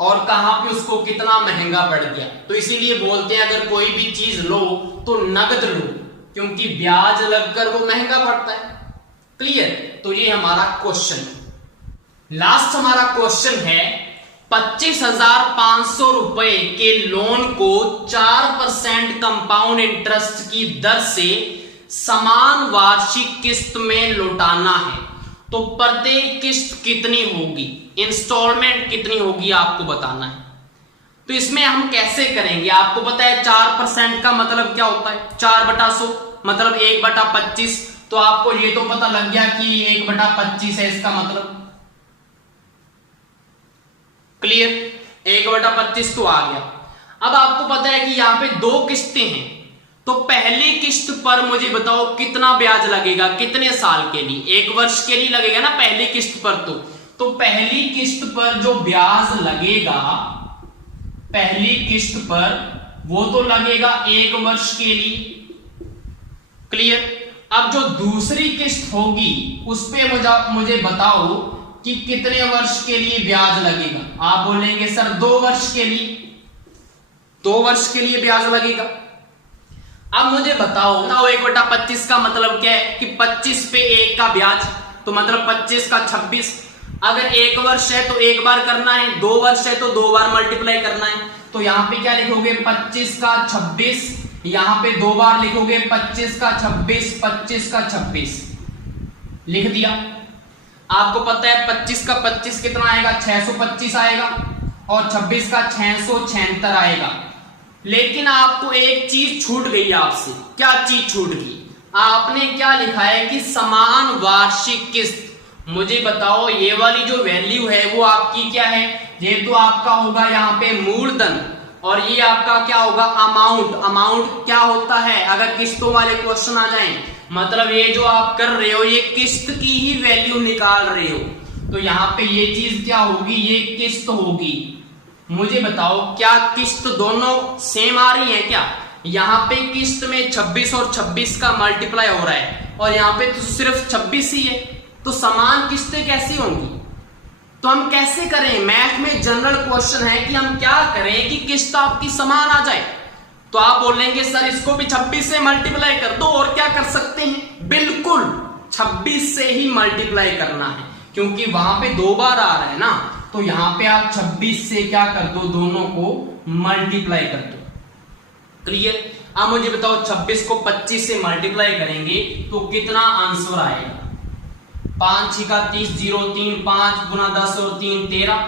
और कहां पे उसको कितना महंगा पड़ गया। तो इसीलिए बोलते हैं अगर कोई भी चीज लो तो नगद लो, क्योंकि ब्याज लगकर वो महंगा पड़ता है। क्लियर, तो ये हमारा क्वेश्चन। लास्ट हमारा क्वेश्चन है 25,500 रुपए के लोन को 4% कंपाउंड इंटरेस्ट की दर से समान वार्षिक किस्त में लौटाना है, तो प्रत्येक किस्त कितनी होगी, इंस्टॉलमेंट कितनी होगी आपको बताना है। तो इसमें हम कैसे करेंगे, आपको पता है 4% का मतलब क्या होता है, 4/100 मतलब 1/25, तो आपको ये तो पता लग गया कि 1/25 है इसका मतलब। क्लियर, 1/25 तो आ गया। अब आपको पता है कि यहां पे 2 किस्तें हैं, तो पहली किस्त पर मुझे बताओ कितना ब्याज लगेगा, कितने साल के लिए, 1 वर्ष के लिए लगेगा ना पहली किस्त पर। तो पहली किस्त पर जो ब्याज लगेगा, पहली किस्त पर वो तो लगेगा 1 वर्ष के लिए। क्लियर, अब जो दूसरी किस्त होगी उस पे मुझे बताओ कि कितने वर्ष के लिए ब्याज लगेगा। आप बोलेंगे सर 2 वर्ष के लिए, 2 वर्ष के लिए ब्याज लगेगा। अब मुझे बताओ 1/25 का मतलब क्या है कि 25 पे 1 का ब्याज, तो मतलब 25 का 26। अगर 1 वर्ष है तो 1 बार करना है, 2 वर्ष है तो 2 बार मल्टीप्लाई करना है। तो यहां पे क्या लिखोगे 25 का 26, यहां पे 2 बार लिखोगे 25 का 26, 25 का 26 लिख दिया। आपको पता है 25 का 25 कितना आएगा, 625 आएगा, और 26 का 676 आएगा। लेकिन आपको एक चीज छूट गई आपसे, क्या चीज छूट गई, आपने क्या लिखा है कि समान वार्षिक किस्त। मुझे बताओ ये वाली जो वैल्यू है वो आपकी क्या है, ये तो आपका होगा यहाँ पे मूलधन, और ये आपका क्या होगा अमाउंट। अमाउंट क्या होता है अगर किस्तों वाले क्वेश्चन आ जाएं, मतलब ये जो आप कर रहे हो ये किस्त की ही वैल्यू निकाल रहे हो, तो यहाँ पे ये चीज क्या होगी, ये किस्त होगी। मुझे बताओ क्या किस्त दोनों सेम आ रही है क्या, यहाँ पे किस्त में 26 और 26 का मल्टीप्लाई हो रहा है, और यहाँ पे तो सिर्फ 26 ही है, तो समान किस्तें कैसी होंगी। तो हम कैसे करें, मैथ में जनरल क्वेश्चन है कि हम क्या करें कि किस्त आपकी समान आ जाए। तो आप बोलेंगे सर इसको भी 26 से मल्टीप्लाई कर दो, और क्या कर सकते हैं, बिल्कुल 26 से ही मल्टीप्लाई करना है, क्योंकि वहां पे 2 बार आ रहा है ना, तो यहां पे आप 26 से क्या कर दो, दोनों को मल्टीप्लाई कर दो। क्लियर, अब मुझे बताओ 26 को 25 से मल्टीप्लाई करेंगे तो कितना आंसर आएगा, 5 6 का 30, 0 3 5 गुना 10 और 3 13,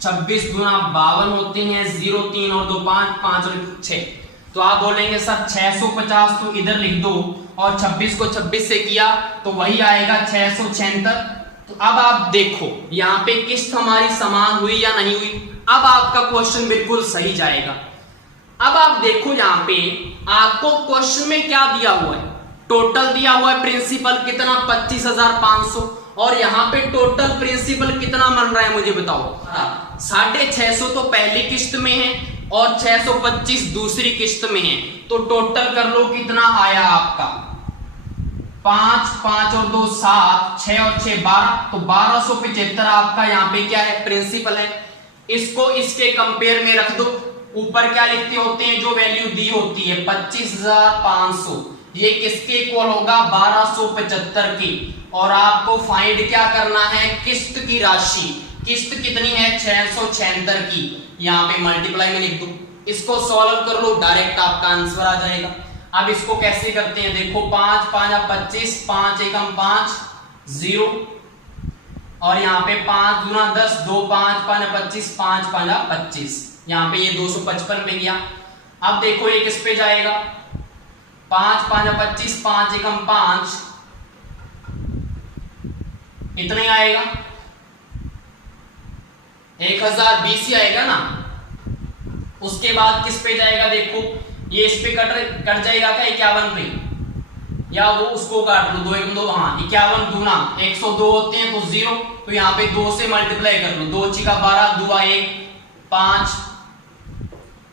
26 गुना 52 होते हैं, 0 3 और 2 5 5 और 6। तो आप बोलेंगे सर 650 तो इधर लिख दो, और 26 को 26 से किया तो वही आएगा 676। तो अब आप देखो यहाँ पे किस्त हमारी समान हुई या नहीं हुई, अब आपका क्वेश्चन बिल्कुल सही जाएगा। अब आप देखो यहाँ पे आपको क्वेश्चन में क्या दिया हुआ है, टोटल दिया हुआ है प्रिंसिपल कितना 25,500 और यहाँ पे टोटल प्रिंसिपल कितना बन रहा है मुझे बताओ, 650 तो पहली किस्त में है और 625 दूसरी किस्त में है, तो टोटल कर लो कितना आया आपका 5 5 और 2 7 6 और 6 12, तो 1275 आपका यहाँ पे क्या है प्रिंसिपल है। इसको इसके कंपेयर में रख दो, ऊपर क्या लिखते होते हैं जो वैल्यू दी होती है 25,500, ये किसके इक्वल होगा 1275 की, और आपको फाइंड क्या करना है किस्त की राशि, किस्त कितनी है 676 की, यहाँ पे मल्टीप्लाई में लिख दो, इसको सॉल्व कर लो डायरेक्ट आपका आंसर आ जाएगा। अब इसको कैसे करते हैं देखो 5 5 25, 5 एकम 5 0 और यहाँ पे 5 दूना 10, 2 5 5 25, 5 5 25, यहाँ पे ये 255 में गया। अब देखो ये किस पे जाएगा 5 5 25, 5 एकम 5 कितने आएगा 1020 ही आएगा ना। उसके बाद किस पे जाएगा देखो ये इस पे कट जाएगा क्या 51 पे, या वो उसको काट लो 2 1 2, हाँ 51 दूना 102 होते हैं तो 0, तो यहाँ पे 2 से मल्टीप्लाई कर लो, 2 6 का 12, 2 1 5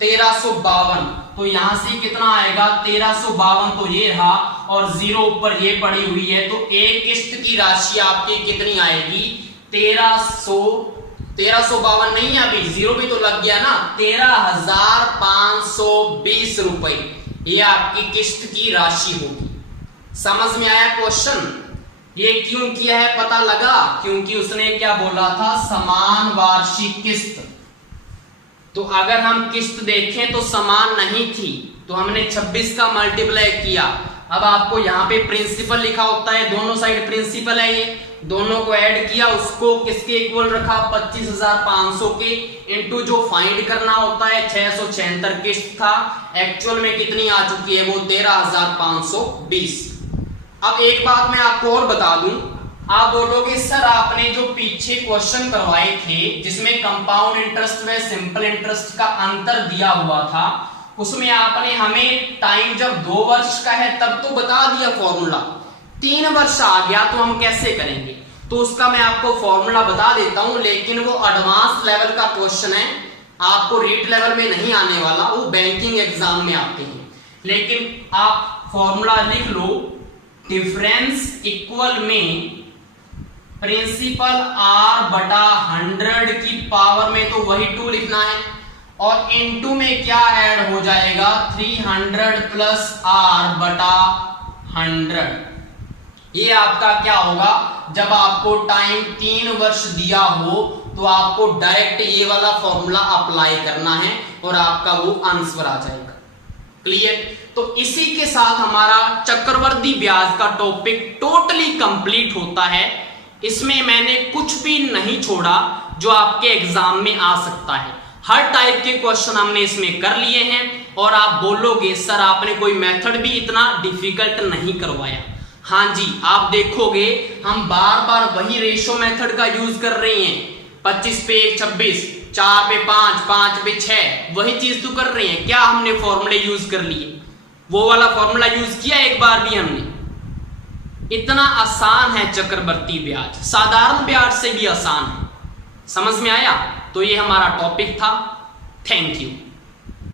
1352, तो यहां से कितना आएगा 1352, तो ये रहा और 0 ऊपर ये पड़ी हुई है, तो एक किस्त की राशि आपकी कितनी आएगी 1352 नहीं है, अभी 0 भी तो लग गया ना, 13,520 रुपए ये आपकी किस्त की राशि होगी। समझ में आया क्वेश्चन, ये क्यों किया है पता लगा, क्योंकि उसने क्या बोला था समान वार्षिक किस्त, तो अगर हम किस्त देखें तो समान नहीं थी, तो हमने 26 का मल्टीप्लाई किया। अब आपको यहाँ पे प्रिंसिपल लिखा होता है, दोनों साइड प्रिंसिपल है, ये दोनों को ऐड किया, उसको किसके इक्वल रखा 25,500 के, इनटू जो फाइंड करना होता है 676 किस्त था, एक्चुअल में कितनी आ चुकी है वो 13,520। अब एक बात मैं आपको और बता दूं, आप बोलोगे सर आपने जो पीछे क्वेश्चन करवाए थे जिसमें कंपाउंड इंटरेस्ट में सिंपल इंटरेस्ट का अंतर दिया हुआ था, उसमें आपने हमें टाइम जब 2 वर्ष का है तब तो बता दिया फॉर्मूला, 3 वर्ष आ गया तो हम कैसे करेंगे, तो उसका मैं आपको फॉर्मूला बता देता हूं, लेकिन वो एडवांस लेवल का क्वेश्चन है, आपको रीट लेवल में नहीं आने वाला, वो बैंकिंग एग्जाम में आते हैं। लेकिन आप फॉर्मूला लिख लो, डिफरेंस इक्वल में प्रिंसिपल r बटा 100 की पावर में तो वही 2 लिखना है, और इनटू में क्या ऐड हो जाएगा 300 प्लस r बटा 100। ये आपका क्या होगा, जब आपको टाइम 3 वर्ष दिया हो तो आपको डायरेक्ट ये वाला फॉर्मूला अप्लाई करना है और आपका वो आंसर आ जाएगा। क्लियर, तो इसी के साथ हमारा चक्रवर्ती ब्याज का टॉपिक टोटली कंप्लीट होता है। इसमें मैंने कुछ भी नहीं छोड़ा जो आपके एग्जाम में आ सकता है, हर टाइप के क्वेश्चन हमने इसमें कर लिए हैं, और आप बोलोगे सर आपने कोई मेथड भी इतना डिफिकल्ट नहीं करवाया। हाँ जी, आप देखोगे हम बार बार वही रेशो मेथड का यूज कर रहे हैं, 25 पे 1 26, 4 पे 5, 5 पे 6, वही चीज तो कर रहे हैं। क्या हमने फॉर्मूले यूज कर लिए, वो वाला फॉर्मूला यूज किया एक बार भी हमने। इतना आसान है चक्रवर्ती ब्याज, साधारण ब्याज से भी आसान है। समझ में आया, तो ये हमारा टॉपिक था। Thank you.